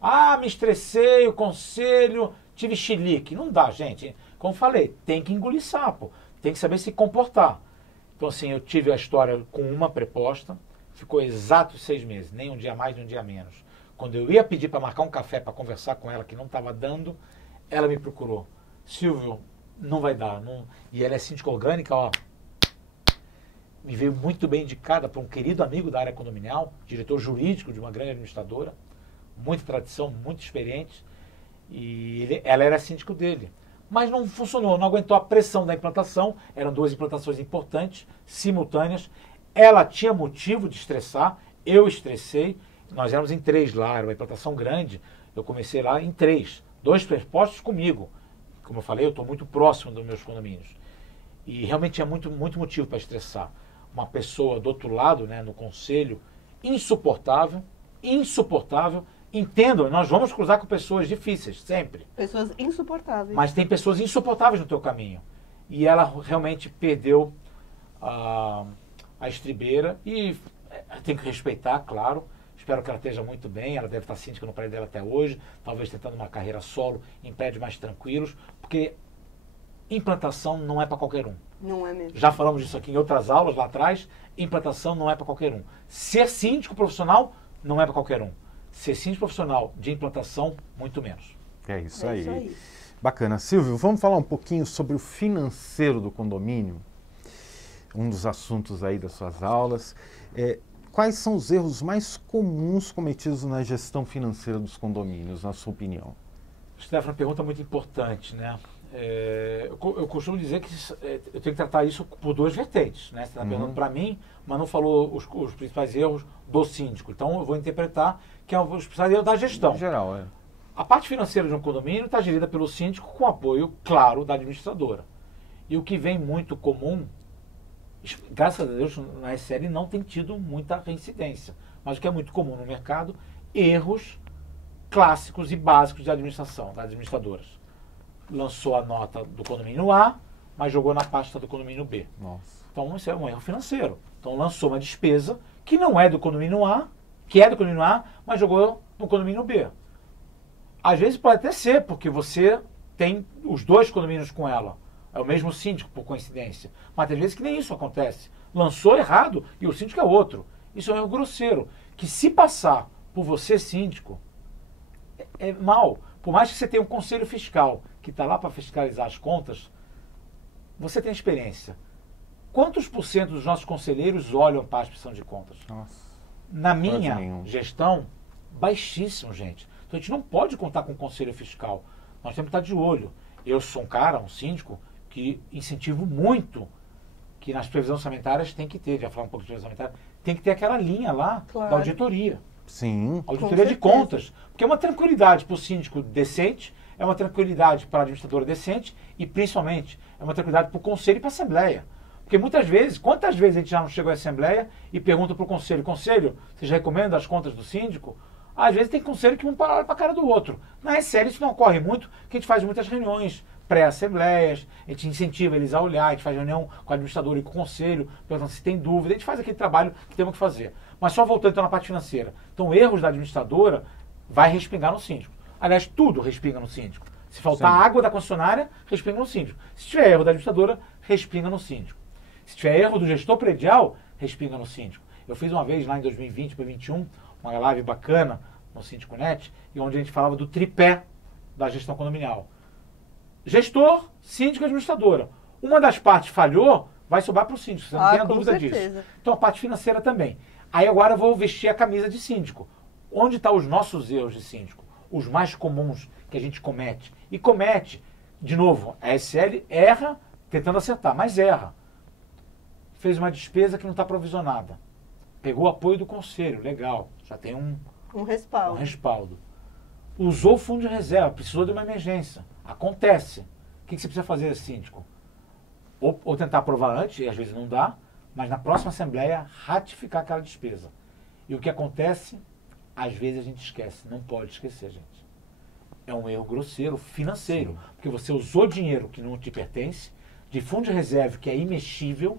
Ah, me estressei, o conselho, tive chilique. Não dá, gente. Como falei, tem que engolir sapo. Tem que saber se comportar. Então, assim, eu tive a história com uma preposta, ficou exatos 6 meses, nem um dia mais, nem um dia menos. Quando eu ia pedir para marcar um café para conversar com ela, que não estava dando, ela me procurou. Silvio, não vai dar. Não... E ela é síndica orgânica, ó. Me veio muito bem indicada por um querido amigo da área condominial, diretor jurídico de uma grande administradora, muita tradição, muito experiente, e ela era síndico dele. Mas não funcionou, não aguentou a pressão da implantação, eram 2 implantações importantes, simultâneas. Ela tinha motivo de estressar, eu estressei, nós éramos em 3 lá, era uma implantação grande, eu comecei lá em 3, 2 prepostos comigo. Como eu falei, eu estou muito próximo dos meus condomínios. E realmente tinha muito motivo para estressar. Uma pessoa do outro lado, né, no conselho, insuportável, entendam, nós vamos cruzar com pessoas difíceis, sempre. Pessoas insuportáveis. Mas tem pessoas insuportáveis no teu caminho. e ela realmente perdeu a estribeira e tem que respeitar, claro. Espero que ela esteja muito bem, ela deve estar síndica no prédio dela até hoje, talvez tentando uma carreira solo em prédios mais tranquilos, porque implantação não é para qualquer um. Não é mesmo. Já falamos disso aqui em outras aulas lá atrás, implantação não é para qualquer um. Ser síndico profissional não é para qualquer um. Ser síndico profissional de implantação, muito menos. É isso É aí. isso aí. Bacana. Silvio, vamos falar um pouquinho sobre o financeiro do condomínio? Um dos assuntos aí das suas aulas. Quais são os erros mais comuns cometidos na gestão financeira dos condomínios, na sua opinião? Stefano, uma pergunta muito importante, né? Eu costumo dizer que eu tenho que tratar isso por duas vertentes, né? Você está perguntando para mim, mas não falou os principais erros do síndico. Então eu vou interpretar que é os principais erros da gestão. Em geral, é. A parte financeira de um condomínio está gerida pelo síndico com apoio, claro, da administradora. E o que vem muito comum, graças a Deus, na SL não tem tido muita reincidência. Mas o que é muito comum no mercado, erros clássicos e básicos de administração, das administradoras. Lançou a nota do condomínio A, mas jogou na pasta do condomínio B. Nossa. Então isso é um erro financeiro. Então lançou uma despesa que não é do condomínio A, que é do condomínio A, mas jogou no condomínio B. Às vezes pode até ser, porque você tem os dois condomínios com ela. É o mesmo síndico, por coincidência. Mas tem vezes que nem isso acontece. Lançou errado e o síndico é outro. Isso é um erro grosseiro. Que se passar por você, síndico, é mal. Por mais que você tenha um conselho fiscal que está lá para fiscalizar as contas, você tem experiência. Quantos por cento dos nossos conselheiros olham para a inspeção de contas? Nossa. Na minha gestão, baixíssimo, gente. Então a gente não pode contar com o conselho fiscal. Nós temos que estar de olho. Eu sou um cara, um síndico, que incentivo muito que nas previsões orçamentárias tem que ter, já falar um pouco de previsão orçamentária, tem que ter aquela linha lá da auditoria. Sim. Auditoria de contas. Porque é uma tranquilidade para o síndico decente, é uma tranquilidade para a administradora decente e, principalmente, é uma tranquilidade para o conselho e para a assembleia. Porque muitas vezes, quantas vezes a gente já não chegou à assembleia e pergunta para o conselho, você já recomenda as contas do síndico? Às vezes tem conselho que um olha para a cara do outro. Na SL isso não ocorre muito, porque a gente faz muitas reuniões pré-assembleias, a gente incentiva eles a olhar, a gente faz reunião com o administrador e com o conselho, perguntando se tem dúvida, a gente faz aquele trabalho que temos que fazer. Mas só voltando então na parte financeira. Então erros da administradora vai respingar no síndico. Aliás, tudo respinga no síndico. Se faltar água da concessionária, respinga no síndico. Se tiver erro da administradora, respinga no síndico. Se tiver erro do gestor predial, respinga no síndico. Eu fiz uma vez lá em 2020 para 2021, uma live bacana no Síndico Net, e onde a gente falava do tripé da gestão condominial. Gestor, síndico e administradora. Uma das partes falhou, vai sobrar para o síndico, você não tem a dúvida disso. Então a parte financeira também. Aí agora eu vou vestir a camisa de síndico. Onde estão os nossos erros de síndico? Os mais comuns que a gente comete. E comete, de novo, a SL erra tentando acertar, mas erra. Fez uma despesa que não está provisionada. Pegou o apoio do conselho, legal, já tem um respaldo. Usou o fundo de reserva, precisou de uma emergência. Acontece. O que você precisa fazer, síndico? Ou tentar aprovar antes, e às vezes não dá, mas na próxima assembleia ratificar aquela despesa. E o que acontece, às vezes a gente esquece. Não pode esquecer, gente. É um erro grosseiro financeiro. Sim. Porque você usou dinheiro que não te pertence, de fundo de reserva que é imexível,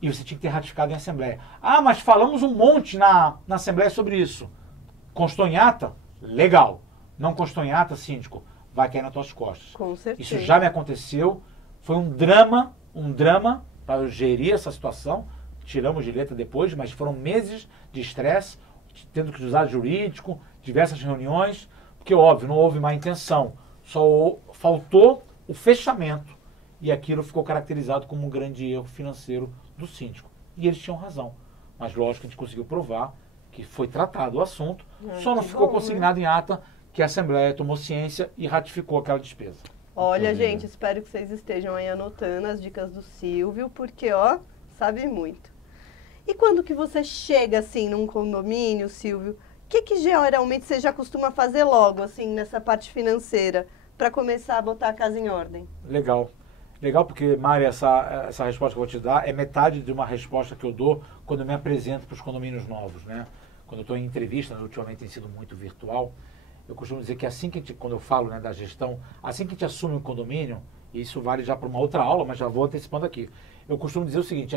e você tinha que ter ratificado em assembleia. Ah, mas falamos um monte na assembleia sobre isso. Constou em ata? Legal. Não constou em ata, síndico, vai cair nas tuas costas. Com certeza. Isso já me aconteceu. Foi um drama para eu gerir essa situação. Tiramos de letra depois, mas foram meses de estresse, tendo que usar jurídico, diversas reuniões, porque, óbvio, não houve má intenção. Só faltou o fechamento. E aquilo ficou caracterizado como um grande erro financeiro do síndico. E eles tinham razão. Mas lógico que a gente conseguiu provar que foi tratado o assunto, só não ficou consignado em ata que a Assembleia tomou ciência e ratificou aquela despesa. Olha, gente, espero que vocês estejam aí anotando as dicas do Silvio, porque, ó, sabe muito. E quando que você chega, assim, num condomínio, Silvio, o que geralmente você já costuma fazer logo, assim, nessa parte financeira, para começar a botar a casa em ordem? Legal. Legal porque, Mari, essa resposta que eu vou te dar é metade de uma resposta que eu dou quando eu me apresento para os condomínios novos, né? Quando eu estou em entrevista, ultimamente tem sido muito virtual, eu costumo dizer que assim que quando eu falo, né, da gestão, assim que a gente assume um condomínio, Isso vale já para uma outra aula, mas já vou antecipando aqui. Eu costumo dizer o seguinte,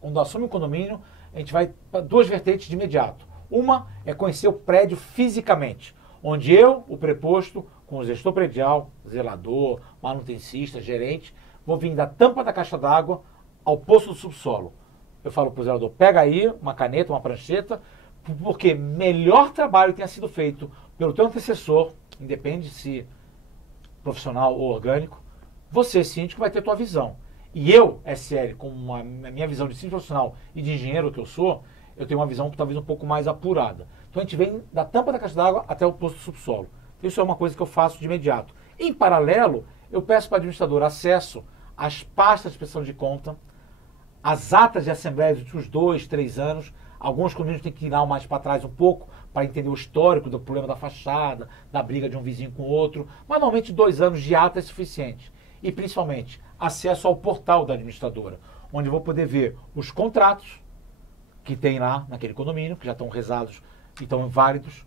quando assume o condomínio, a gente vai para duas vertentes de imediato. Uma é conhecer o prédio fisicamente, onde eu, o preposto, com o gestor predial, zelador, manutencista, gerente, vou vir da tampa da caixa d'água ao poço do subsolo. Eu falo para o zelador, pega aí uma caneta, uma prancheta, porque melhor trabalho tenha sido feito pelo teu antecessor, independe se profissional ou orgânico, você, síndico, vai ter tua visão. E eu, SL, com a minha visão de síndico profissional e de engenheiro que eu sou, eu tenho uma visão talvez um pouco mais apurada. Então a gente vem da tampa da caixa d'água até o poço do subsolo. Isso é uma coisa que eu faço de imediato. Em paralelo, eu peço para o administrador acesso às pastas de prestação de conta, às atas de assembleia dos últimos 2, 3 anos. Alguns condomínios têm que ir mais para trás um pouco para entender o histórico do problema da fachada, da briga de um vizinho com o outro. Mas normalmente 2 anos de ata é suficiente. E principalmente acesso ao portal da administradora, onde eu vou poder ver os contratos que tem lá naquele condomínio, que já estão rezados e estão válidos,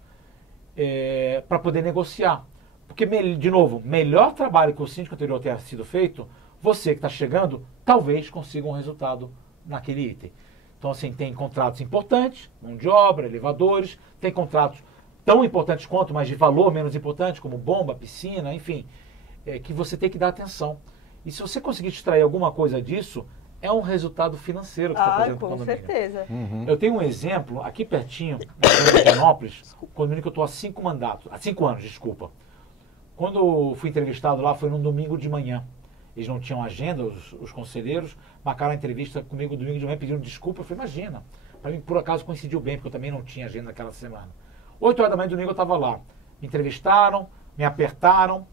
para poder negociar. Porque, de novo, melhor trabalho que o síndico anterior tenha sido feito, você que está chegando, talvez consiga um resultado naquele item. Então, assim, tem contratos importantes, mão de obra, elevadores, tem contratos tão importantes quanto, mas de valor menos importante, como bomba, piscina, enfim, que você tem que dar atenção. E se você conseguir extrair alguma coisa disso, é um resultado financeiro que você está fazendo para o condomínio. Com certeza. Eu tenho um exemplo, aqui pertinho, em Florianópolis, condomínio que eu estou há 5 anos, desculpa. Quando eu fui entrevistado lá, foi num domingo de manhã. Eles não tinham agenda, os conselheiros, marcaram a entrevista comigo no domingo de manhã, pediram desculpa. Eu falei, imagina, para mim por acaso coincidiu bem, porque eu também não tinha agenda naquela semana. 8 horas da manhã do domingo eu estava lá. Me entrevistaram, me apertaram.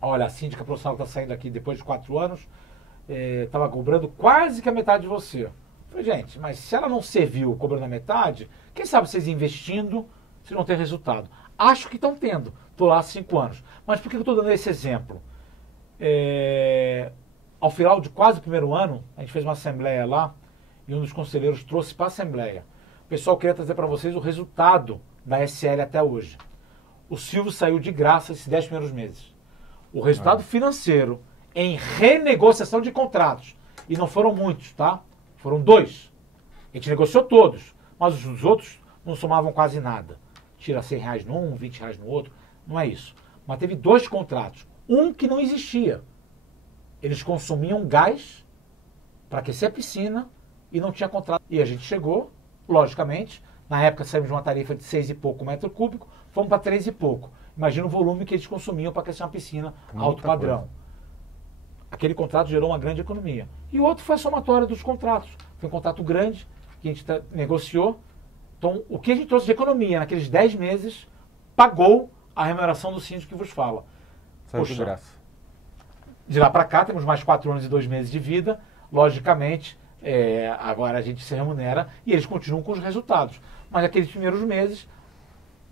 Olha, a síndica profissional está saindo aqui depois de 4 anos, estava cobrando quase que a metade de você. Eu falei, gente, mas se ela não serviu cobrando a metade, quem sabe vocês investindo, vocês vão ter resultado. Acho que estão tendo. Estou lá há 5 anos. Mas por que eu estou dando esse exemplo? Ao final de quase o primeiro ano, a gente fez uma assembleia lá e um dos conselheiros trouxe para a assembleia. O pessoal queria trazer para vocês o resultado da SL até hoje. O Silvio saiu de graça esses 10 primeiros meses. O resultado financeiro em renegociação de contratos, e não foram muitos, tá? Foram 2. A gente negociou todos, mas os outros não somavam quase nada. Tira R$100 num, R$20 no outro, não é isso. Mas teve 2 contratos. Um que não existia. Eles consumiam gás para aquecer a piscina e não tinha contrato. E a gente chegou, logicamente, na época saímos de uma tarifa de 6 e pouco metro cúbico, fomos para 3 e pouco. Imagina o volume que eles consumiam para aquecer uma piscina alto padrão. Aquele contrato gerou uma grande economia. E o outro foi a somatória dos contratos. Foi um contrato grande que a gente negociou. Então, o que a gente trouxe de economia naqueles 10 meses pagou a remuneração do síndico que vos fala. Saiu de graça. De lá para cá, temos mais 4 anos e 2 meses de vida. Logicamente, agora a gente se remunera e eles continuam com os resultados. Mas naqueles primeiros meses,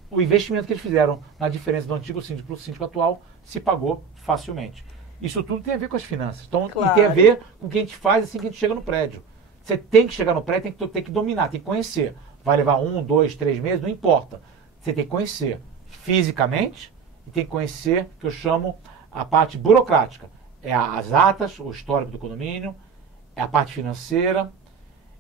o investimento que eles fizeram na diferença do antigo síndico para o síndico atual se pagou facilmente. Isso tudo tem a ver com as finanças. Então, claro. E tem a ver com o que a gente faz assim que a gente chega no prédio. Você tem que chegar no prédio, tem que dominar, tem que conhecer. Vai levar 1, 2, 3 meses, não importa. Você tem que conhecer fisicamente e tem que conhecer, que eu chamo a parte burocrática. É as atas, o histórico do condomínio, é a parte financeira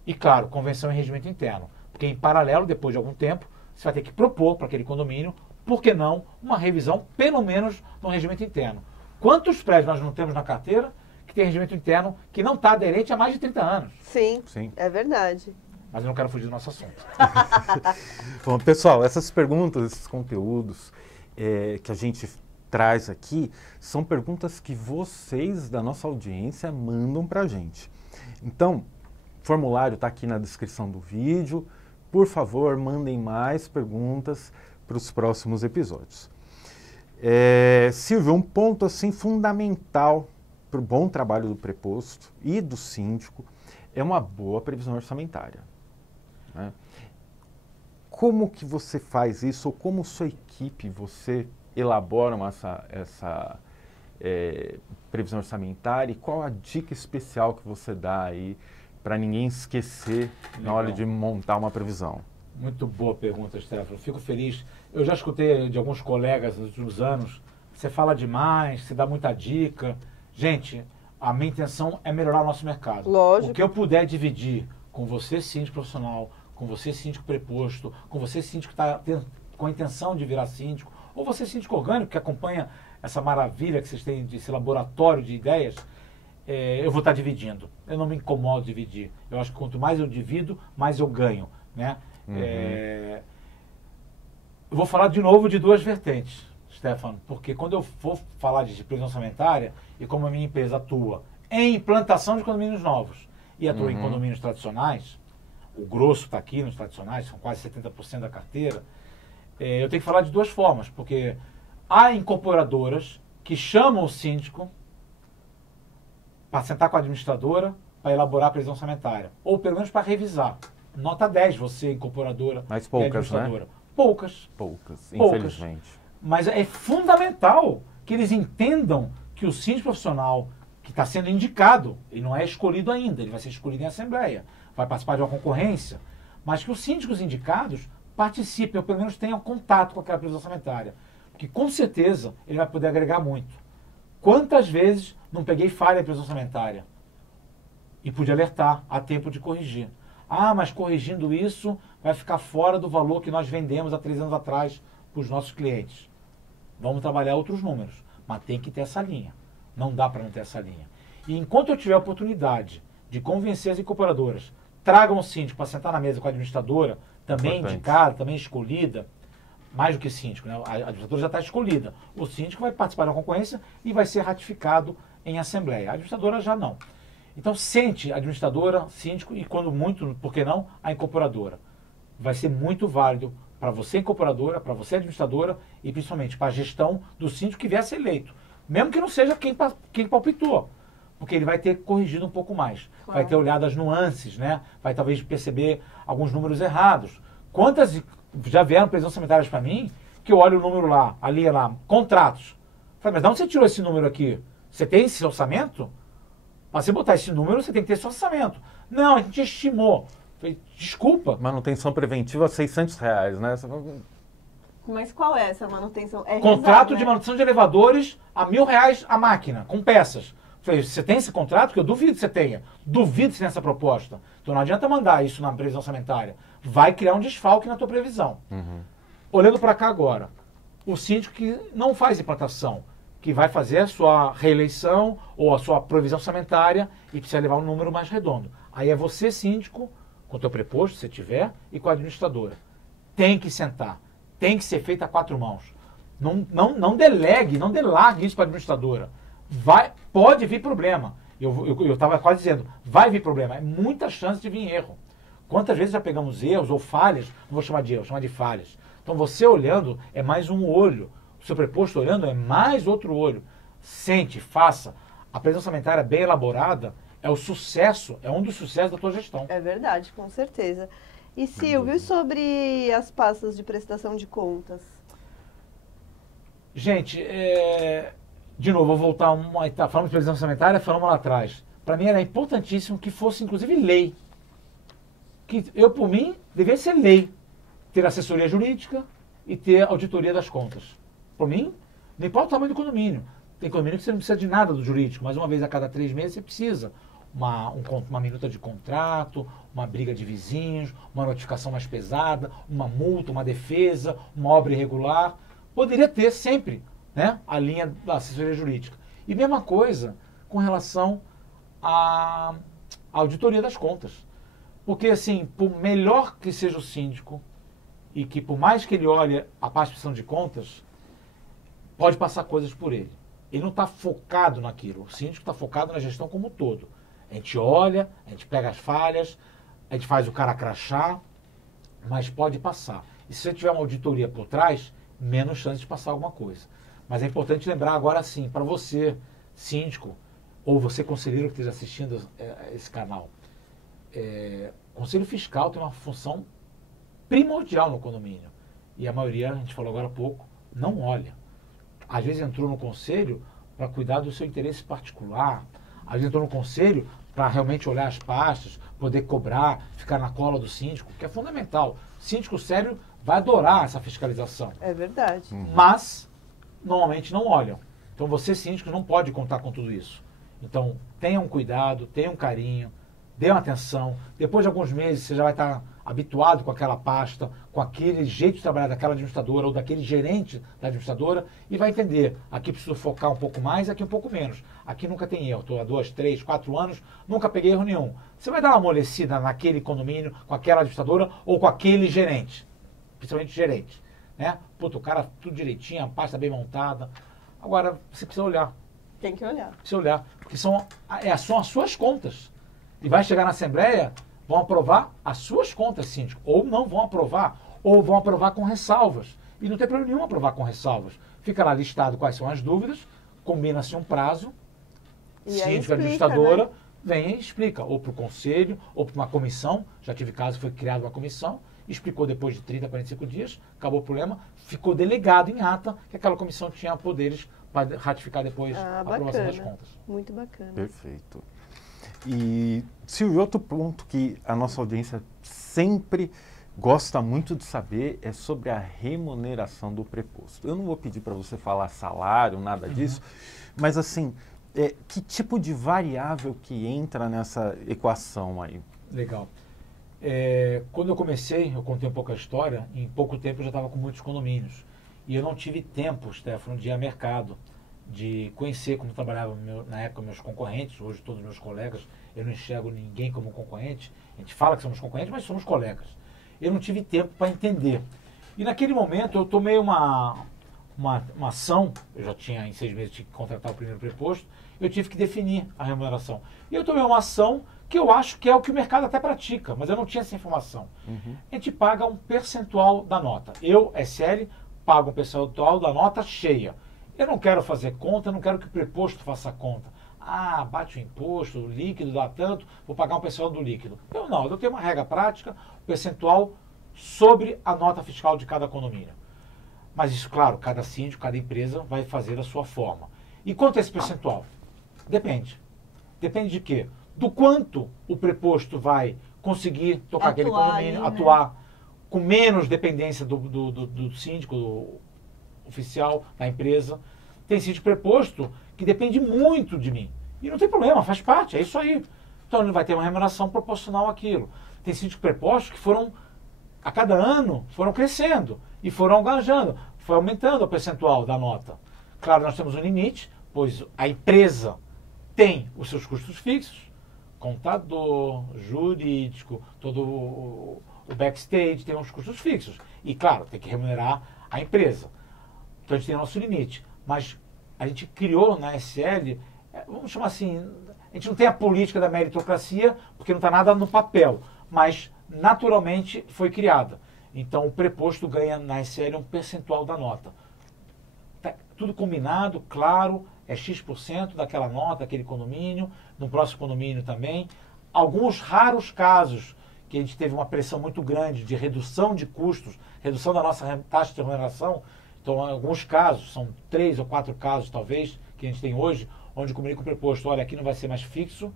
e, claro, convenção e regimento interno. Porque em paralelo, depois de algum tempo, você vai ter que propor para aquele condomínio, por que não, uma revisão, pelo menos, no regimento interno. Quantos prédios nós não temos na carteira que tem regimento interno que não está aderente há mais de 30 anos? Sim, é verdade. Mas eu não quero fugir do nosso assunto. Bom, pessoal, essas perguntas, esses conteúdos que a gente traz aqui, são perguntas que vocês da nossa audiência mandam para a gente. Então, o formulário está aqui na descrição do vídeo. Por favor, mandem mais perguntas para os próximos episódios. Silvio, um ponto assim fundamental para o bom trabalho do preposto e do síndico é uma boa previsão orçamentária, né? Como que você faz isso, ou como sua equipe, você elabora essa previsão orçamentária, e qual a dica especial que você dá aí para ninguém esquecer na hora de montar uma previsão? Muito boa pergunta, Stefano. Fico feliz. Eu já escutei de alguns colegas nos últimos anos, você fala demais, você dá muita dica. Gente, a minha intenção é melhorar o nosso mercado. Lógico. O que eu puder dividir com você, síndico profissional, com você, síndico preposto, com você, síndico que está com a intenção de virar síndico, ou você, síndico orgânico, que acompanha essa maravilha que vocês têm desse laboratório de ideias, eu vou estar dividindo. Eu não me incomodo de dividir. Eu acho que quanto mais eu divido, mais eu ganho, né? Eu vou falar de novo de duas vertentes, Stefano, porque quando eu for falar de previsão orçamentária, e como a minha empresa atua em implantação de condomínios novos e atua em condomínios tradicionais, o grosso está aqui nos tradicionais, são quase 70% da carteira, eu tenho que falar de duas formas, porque há incorporadoras que chamam o síndico para sentar com a administradora para elaborar a previsão orçamentária, ou pelo menos para revisar. Nota 10 você, incorporadora Mas e poucas, administradora. né? Poucas. Poucas, infelizmente. Mas é fundamental que eles entendam que o síndico profissional que está sendo indicado, ele não é escolhido ainda, ele vai ser escolhido em assembleia, vai participar de uma concorrência, mas que os síndicos indicados participem, ou pelo menos tenham contato com aquela previsão orçamentária. Porque com certeza ele vai poder agregar muito. Quantas vezes não peguei falha em previsão orçamentária e pude alertar a tempo de corrigir? Ah, mas corrigindo isso vai ficar fora do valor que nós vendemos há 3 anos atrás para os nossos clientes. Vamos trabalhar outros números, mas tem que ter essa linha. Não dá para não ter essa linha. E enquanto eu tiver a oportunidade de convencer as incorporadoras, tragam o síndico para sentar na mesa com a administradora, também indicada, também escolhida, mais do que síndico, né? A administradora já está escolhida. O síndico vai participar da concorrência e vai ser ratificado em assembleia. A administradora já não. Então, sente a administradora, síndico e, quando muito, por que não, a incorporadora. Vai ser muito válido para você, incorporadora, para você, administradora, e principalmente para a gestão do síndico que vier a ser eleito. Mesmo que não seja quem palpitou, porque ele vai ter corrigido um pouco mais. Claro. Vai ter olhado as nuances, né? Vai talvez perceber alguns números errados. Quantas já vieram previsões orçamentárias para mim, que eu olho o número lá, ali lá, contratos. Falei, mas de onde você tirou esse número aqui? Você tem esse orçamento? Para você botar esse número, você tem que ter esse orçamento. Não, a gente estimou. Falei, desculpa. Manutenção preventiva, R$600, né? Mas qual é essa manutenção? É Contrato rezar, de né? manutenção de elevadores a R$1.000 a máquina, com peças. Falei, você tem esse contrato? Que eu duvido que você tenha. Duvido que você tenha essa proposta. Então não adianta mandar isso na previsão orçamentária. Vai criar um desfalque na tua previsão. Olhando para cá agora, o síndico que não faz implantação, que vai fazer a sua reeleição ou a sua previsão orçamentária e precisa levar um número mais redondo. Aí é você, síndico, com o teu preposto, se tiver, e com a administradora. Tem que sentar. Tem que ser feito a 4 mãos. Não delegue, não delargue isso para a administradora. Pode vir problema. Eu estava quase dizendo, vai vir problema. É muita chance de vir erro. Quantas vezes já pegamos erros ou falhas, não vou chamar de erros, vou chamar de falhas. Então você olhando é mais um olho. O seu preposto olhando é mais outro olho. Sente, faça. A previsão orçamentária bem elaborada é o sucesso, é um dos sucessos da tua gestão. É verdade, com certeza. E Silvio, e sobre as pastas de prestação de contas? Gente, de novo, vou voltar uma etapa. Falamos de previsão orçamentária, falamos lá atrás. Para mim era importantíssimo que fosse, inclusive, lei. Que eu, por mim, deveria ser lei. Ter assessoria jurídica e ter auditoria das contas. Por mim, não importa o tamanho do condomínio. Tem condomínio que você não precisa de nada do jurídico, mas uma vez a cada 3 meses você precisa. Uma minuta de contrato, uma briga de vizinhos, uma notificação mais pesada, uma multa, uma defesa, uma obra irregular. Poderia ter sempre, né, a linha da assessoria jurídica. E mesma coisa com relação à auditoria das contas. Porque, assim, por melhor que seja o síndico, e que por mais que ele olhe a parte de prestação de contas, pode passar coisas por ele. Ele não está focado naquilo. O síndico está focado na gestão como um todo. A gente olha, a gente pega as falhas, a gente faz o cara crachar, mas pode passar. E se você tiver uma auditoria por trás, menos chance de passar alguma coisa. Mas é importante lembrar agora sim, para você, síndico, ou você conselheiro que esteja assistindo esse canal, conselho fiscal tem uma função primordial no condomínio. E a maioria, a gente falou agora há pouco, não olha. Às vezes entrou no conselho para cuidar do seu interesse particular. Às vezes entrou no conselho para realmente olhar as pastas, poder cobrar, ficar na cola do síndico, que é fundamental. Síndico sério vai adorar essa fiscalização. É verdade. Mas, normalmente não olham. Então você, síndico, não pode contar com tudo isso. Então, tenham cuidado, tenham carinho, dê uma atenção. Depois de alguns meses, você já vai estar habituado com aquela pasta, com aquele jeito de trabalhar daquela administradora ou daquele gerente da administradora e vai entender. Aqui preciso focar um pouco mais, aqui um pouco menos. Aqui nunca tem erro. Estou há 2, 3, 4 anos, nunca peguei erro nenhum. Você vai dar uma amolecida naquele condomínio, com aquela administradora ou com aquele gerente. Principalmente gerente. Né? Puta, o cara tudo direitinho, a pasta bem montada. Agora, você precisa olhar. Tem que olhar. Precisa olhar. Porque são as suas contas. E vai chegar na Assembleia, vão aprovar as suas contas, síndico. Ou não vão aprovar, ou vão aprovar com ressalvas. E não tem problema nenhum aprovar com ressalvas. Fica lá listado quais são as dúvidas, combina-se um prazo, E síndico, administradora, vem e explica. Ou para o conselho, ou para uma comissão. Já tive caso, foi criada uma comissão, explicou depois de 30, 45 dias, acabou o problema, ficou delegado em ata que aquela comissão tinha poderes para ratificar depois a aprovação das contas. Muito bacana. Perfeito. E, Silvio, outro ponto que a nossa audiência sempre gosta muito de saber é sobre a remuneração do preposto. Eu não vou pedir para você falar salário, nada disso, mas assim, que tipo de variável que entra nessa equação aí? Legal. Quando eu comecei, eu contei um pouco a história, em pouco tempo eu já estava com muitos condomínios. E eu não tive tempo, Stefano, de ir a mercado, de conhecer como trabalhavam na época meus concorrentes, hoje todos meus colegas, eu não enxergo ninguém como concorrente, a gente fala que somos concorrentes, mas somos colegas. Eu não tive tempo para entender. E naquele momento eu tomei uma ação, eu já tinha em 6 meses tinha que contratar o primeiro preposto, eu tive que definir a remuneração. E eu tomei uma ação que eu acho que é o que o mercado até pratica, mas eu não tinha essa informação. A gente paga um percentual da nota. Eu, SL, pago um percentual da nota cheia. Eu não quero fazer conta, não quero que o preposto faça conta. Ah, bate o imposto, o líquido dá tanto, vou pagar um percentual do líquido. Eu não, eu tenho uma regra prática, percentual sobre a nota fiscal de cada condomínio. Mas isso, claro, cada síndico, cada empresa vai fazer da sua forma. E quanto é esse percentual? Depende. Depende de quê? Do quanto o preposto vai conseguir tocar aquele condomínio, atuar com menos dependência do síndico, do oficial, da empresa. Tem síndico preposto que depende muito de mim. E não tem problema, faz parte, é isso aí. Então ele vai ter uma remuneração proporcional àquilo. Tem síndico prepostos que foram, a cada ano, foram crescendo e foram engajando, foi aumentando o percentual da nota. Claro, nós temos um limite, pois a empresa tem os seus custos fixos, contador, jurídico, todo o backstage tem uns custos fixos. E, claro, tem que remunerar a empresa. Então, a gente tem nosso limite. Mas a gente criou na SL, vamos chamar assim, a gente não tem a política da meritocracia, porque não está nada no papel, mas naturalmente foi criada. Então, o preposto ganha na SL um percentual da nota. Tá tudo combinado, claro, é X% daquela nota, daquele condomínio, no próximo condomínio também. Alguns raros casos que a gente teve uma pressão muito grande de redução de custos, redução da nossa taxa de remuneração. Então, alguns casos, são 3 ou 4 casos talvez, que a gente tem hoje, onde comunica o preposto, olha, aqui não vai ser mais fixo,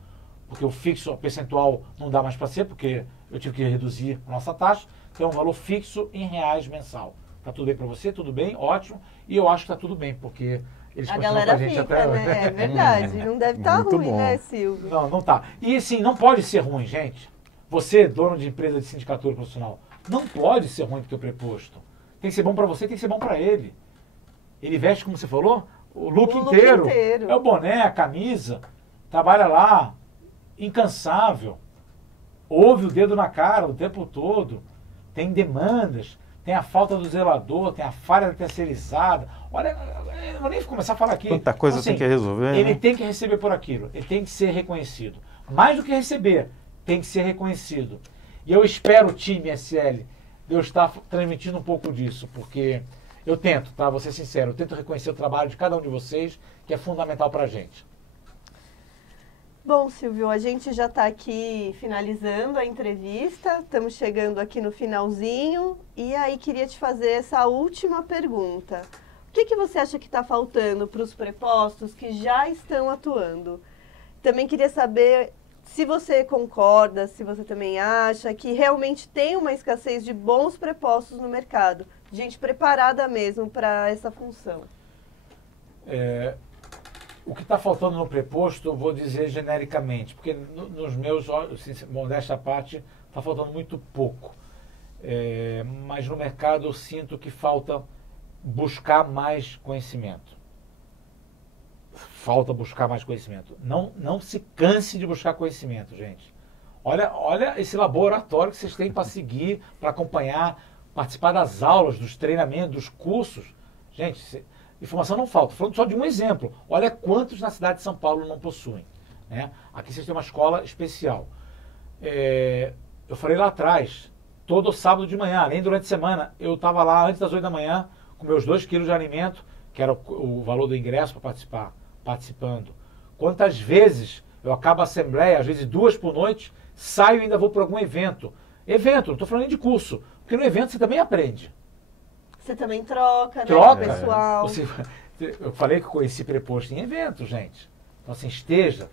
porque o fixo, o percentual não dá mais para ser, porque eu tive que reduzir a nossa taxa, então é um valor fixo em reais mensal. Tá tudo bem para você? Tudo bem? Ótimo. E eu acho que tá tudo bem, porque eles a galera fica, até... né? É verdade. Não deve estar ruim, bom, né, Silvio? Não, não tá. E assim, não pode ser ruim, gente. Você, dono de empresa de sindicatura profissional, não pode ser ruim do teu preposto. Tem que ser bom para você, tem que ser bom para ele. Ele veste, como você falou, o look inteiro. É o boné, a camisa, trabalha lá, incansável, ouve o dedo na cara o tempo todo, tem demandas, tem a falta do zelador, tem a falha da terceirizada. Olha, eu não vou nem começar a falar aqui. Quanta coisa assim, tem que resolver. Ele tem que receber por aquilo, ele tem que ser reconhecido. Mais do que receber, tem que ser reconhecido. E eu espero, time SL, eu estar transmitindo um pouco disso, porque eu tento, tá? Vou ser sincero, eu tento reconhecer o trabalho de cada um de vocês, que é fundamental para a gente. Bom, Silvio, a gente já está aqui finalizando a entrevista, estamos chegando aqui no finalzinho, e aí queria te fazer essa última pergunta. O que você acha que está faltando para os prepostos que já estão atuando? Também queria saber se você concorda, se você também acha que realmente tem uma escassez de bons prepostos no mercado, gente preparada mesmo para essa função. O que está faltando no preposto, eu vou dizer genericamente, porque nos meus olhos, modéstia à parte, está faltando muito pouco. Mas no mercado eu sinto que falta buscar mais conhecimento. Falta buscar mais conhecimento. Não se canse de buscar conhecimento, gente. Olha esse laboratório que vocês têm para seguir, para acompanhar, participar das aulas, dos treinamentos, dos cursos. Gente, informação não falta. Falando só de um exemplo. Olha quantos na cidade de São Paulo não possuem. Né? Aqui vocês têm uma escola especial. Eu falei lá atrás, todo sábado de manhã, nem durante a semana, eu estava lá antes das 8 da manhã com meus 2 quilos de alimento, que era o valor do ingresso para participando. Quantas vezes eu acabo a assembleia, às vezes 2 por noite, saio e ainda vou para algum evento. Evento, não estou falando nem de curso, porque no evento você também aprende. Você também troca, né, troca, com o pessoal. Eu falei que eu conheci preposto em evento, gente. Então, assim, esteja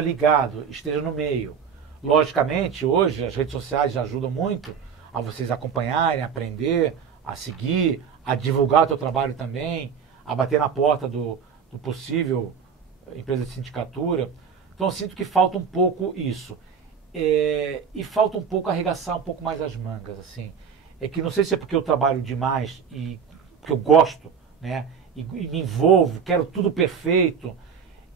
ligado, esteja no meio. Logicamente, hoje, as redes sociais já ajudam muito a vocês acompanharem, a aprender, a seguir, a divulgar o teu trabalho também, a bater na porta do possível empresa de sindicatura. Então, eu sinto que falta um pouco isso. E falta um pouco arregaçar um pouco mais as mangas, assim. É que não sei se é porque eu trabalho demais e porque eu gosto, né? E me envolvo, quero tudo perfeito.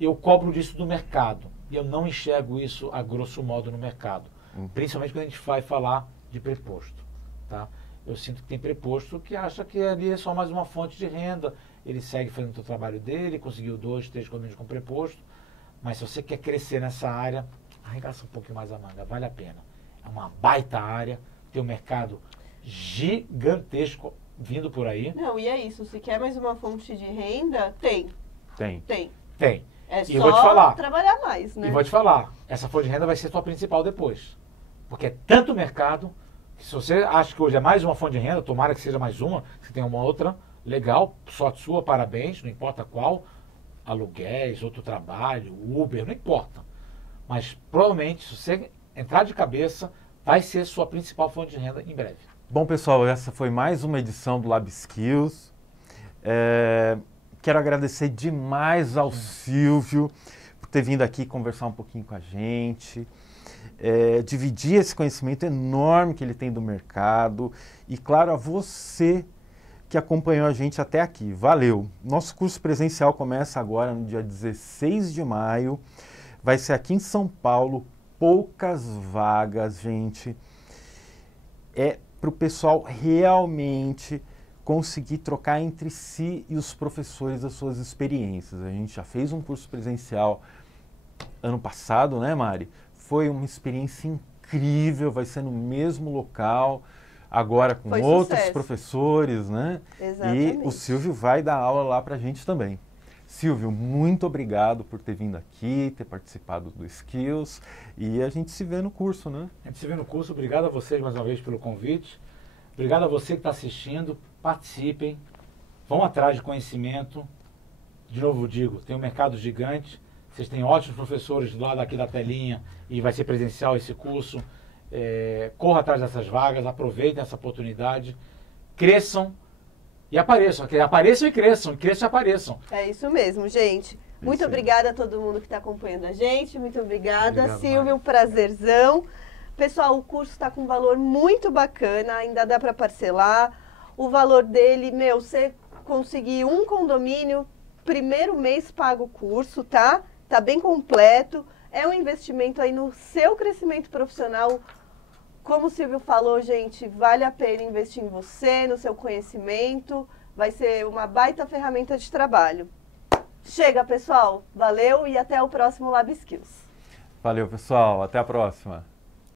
Eu cobro disso do mercado. E eu não enxergo isso a grosso modo no mercado. Principalmente quando a gente vai falar de preposto. Tá? Eu sinto que tem preposto que acha que ali é só mais uma fonte de renda. Ele segue fazendo o trabalho dele, conseguiu 2, 3 condomínios com preposto. Mas se você quer crescer nessa área, arregaça um pouquinho mais a manga. Vale a pena. É uma baita área. Tem um mercado gigantesco vindo por aí. Não, e é isso. Se quer mais uma fonte de renda, tem. É E eu vou te falar, trabalhar mais, né? E vou te falar, essa fonte de renda vai ser tua principal depois. Porque é tanto mercado, que se você acha que hoje é mais uma fonte de renda, tomara que seja mais uma, se tem uma outra, legal, sorte sua, parabéns, não importa qual, aluguéis, outro trabalho, Uber, não importa. Mas provavelmente, se você entrar de cabeça, vai ser sua principal fonte de renda em breve. Bom, pessoal, essa foi mais uma edição do Lab Skills. Quero agradecer demais ao Silvio por ter vindo aqui conversar um pouquinho com a gente, dividir esse conhecimento enorme que ele tem do mercado e, claro, a você que acompanhou a gente até aqui. Valeu! Nosso curso presencial começa agora no dia 16 de maio, vai ser aqui em São Paulo, poucas vagas, gente. Para o pessoal realmente conseguir trocar entre si e os professores as suas experiências. A gente já fez um curso presencial ano passado, né, Mari? Foi uma experiência incrível, vai ser no mesmo local, agora com outros professores, né? Exatamente. E o Silvio vai dar aula lá para a gente também. Silvio, muito obrigado por ter vindo aqui, ter participado do Skills e a gente se vê no curso, né? A gente se vê no curso. Obrigado a vocês mais uma vez pelo convite. Obrigado a você que está assistindo. Participem, vão atrás de conhecimento. De novo digo, tem um mercado gigante. Vocês têm ótimos professores lá daqui da telinha e vai ser presencial esse curso. Corra atrás dessas vagas, aproveitem essa oportunidade, cresçam. E apareçam e cresçam, cresçam e apareçam. É isso mesmo, gente. Muito obrigada a todo mundo que está acompanhando a gente. Muito obrigada, Silvio, um prazerzão. Pessoal, o curso está com um valor muito bacana, ainda dá para parcelar. O valor dele, você conseguir um condomínio, primeiro mês paga o curso, tá? Tá bem completo. É um investimento aí no seu crescimento profissional. Como o Silvio falou, gente, vale a pena investir em você, no seu conhecimento. Vai ser uma baita ferramenta de trabalho. Chega, pessoal. Valeu e até o próximo Lab Skills. Valeu, pessoal. Até a próxima.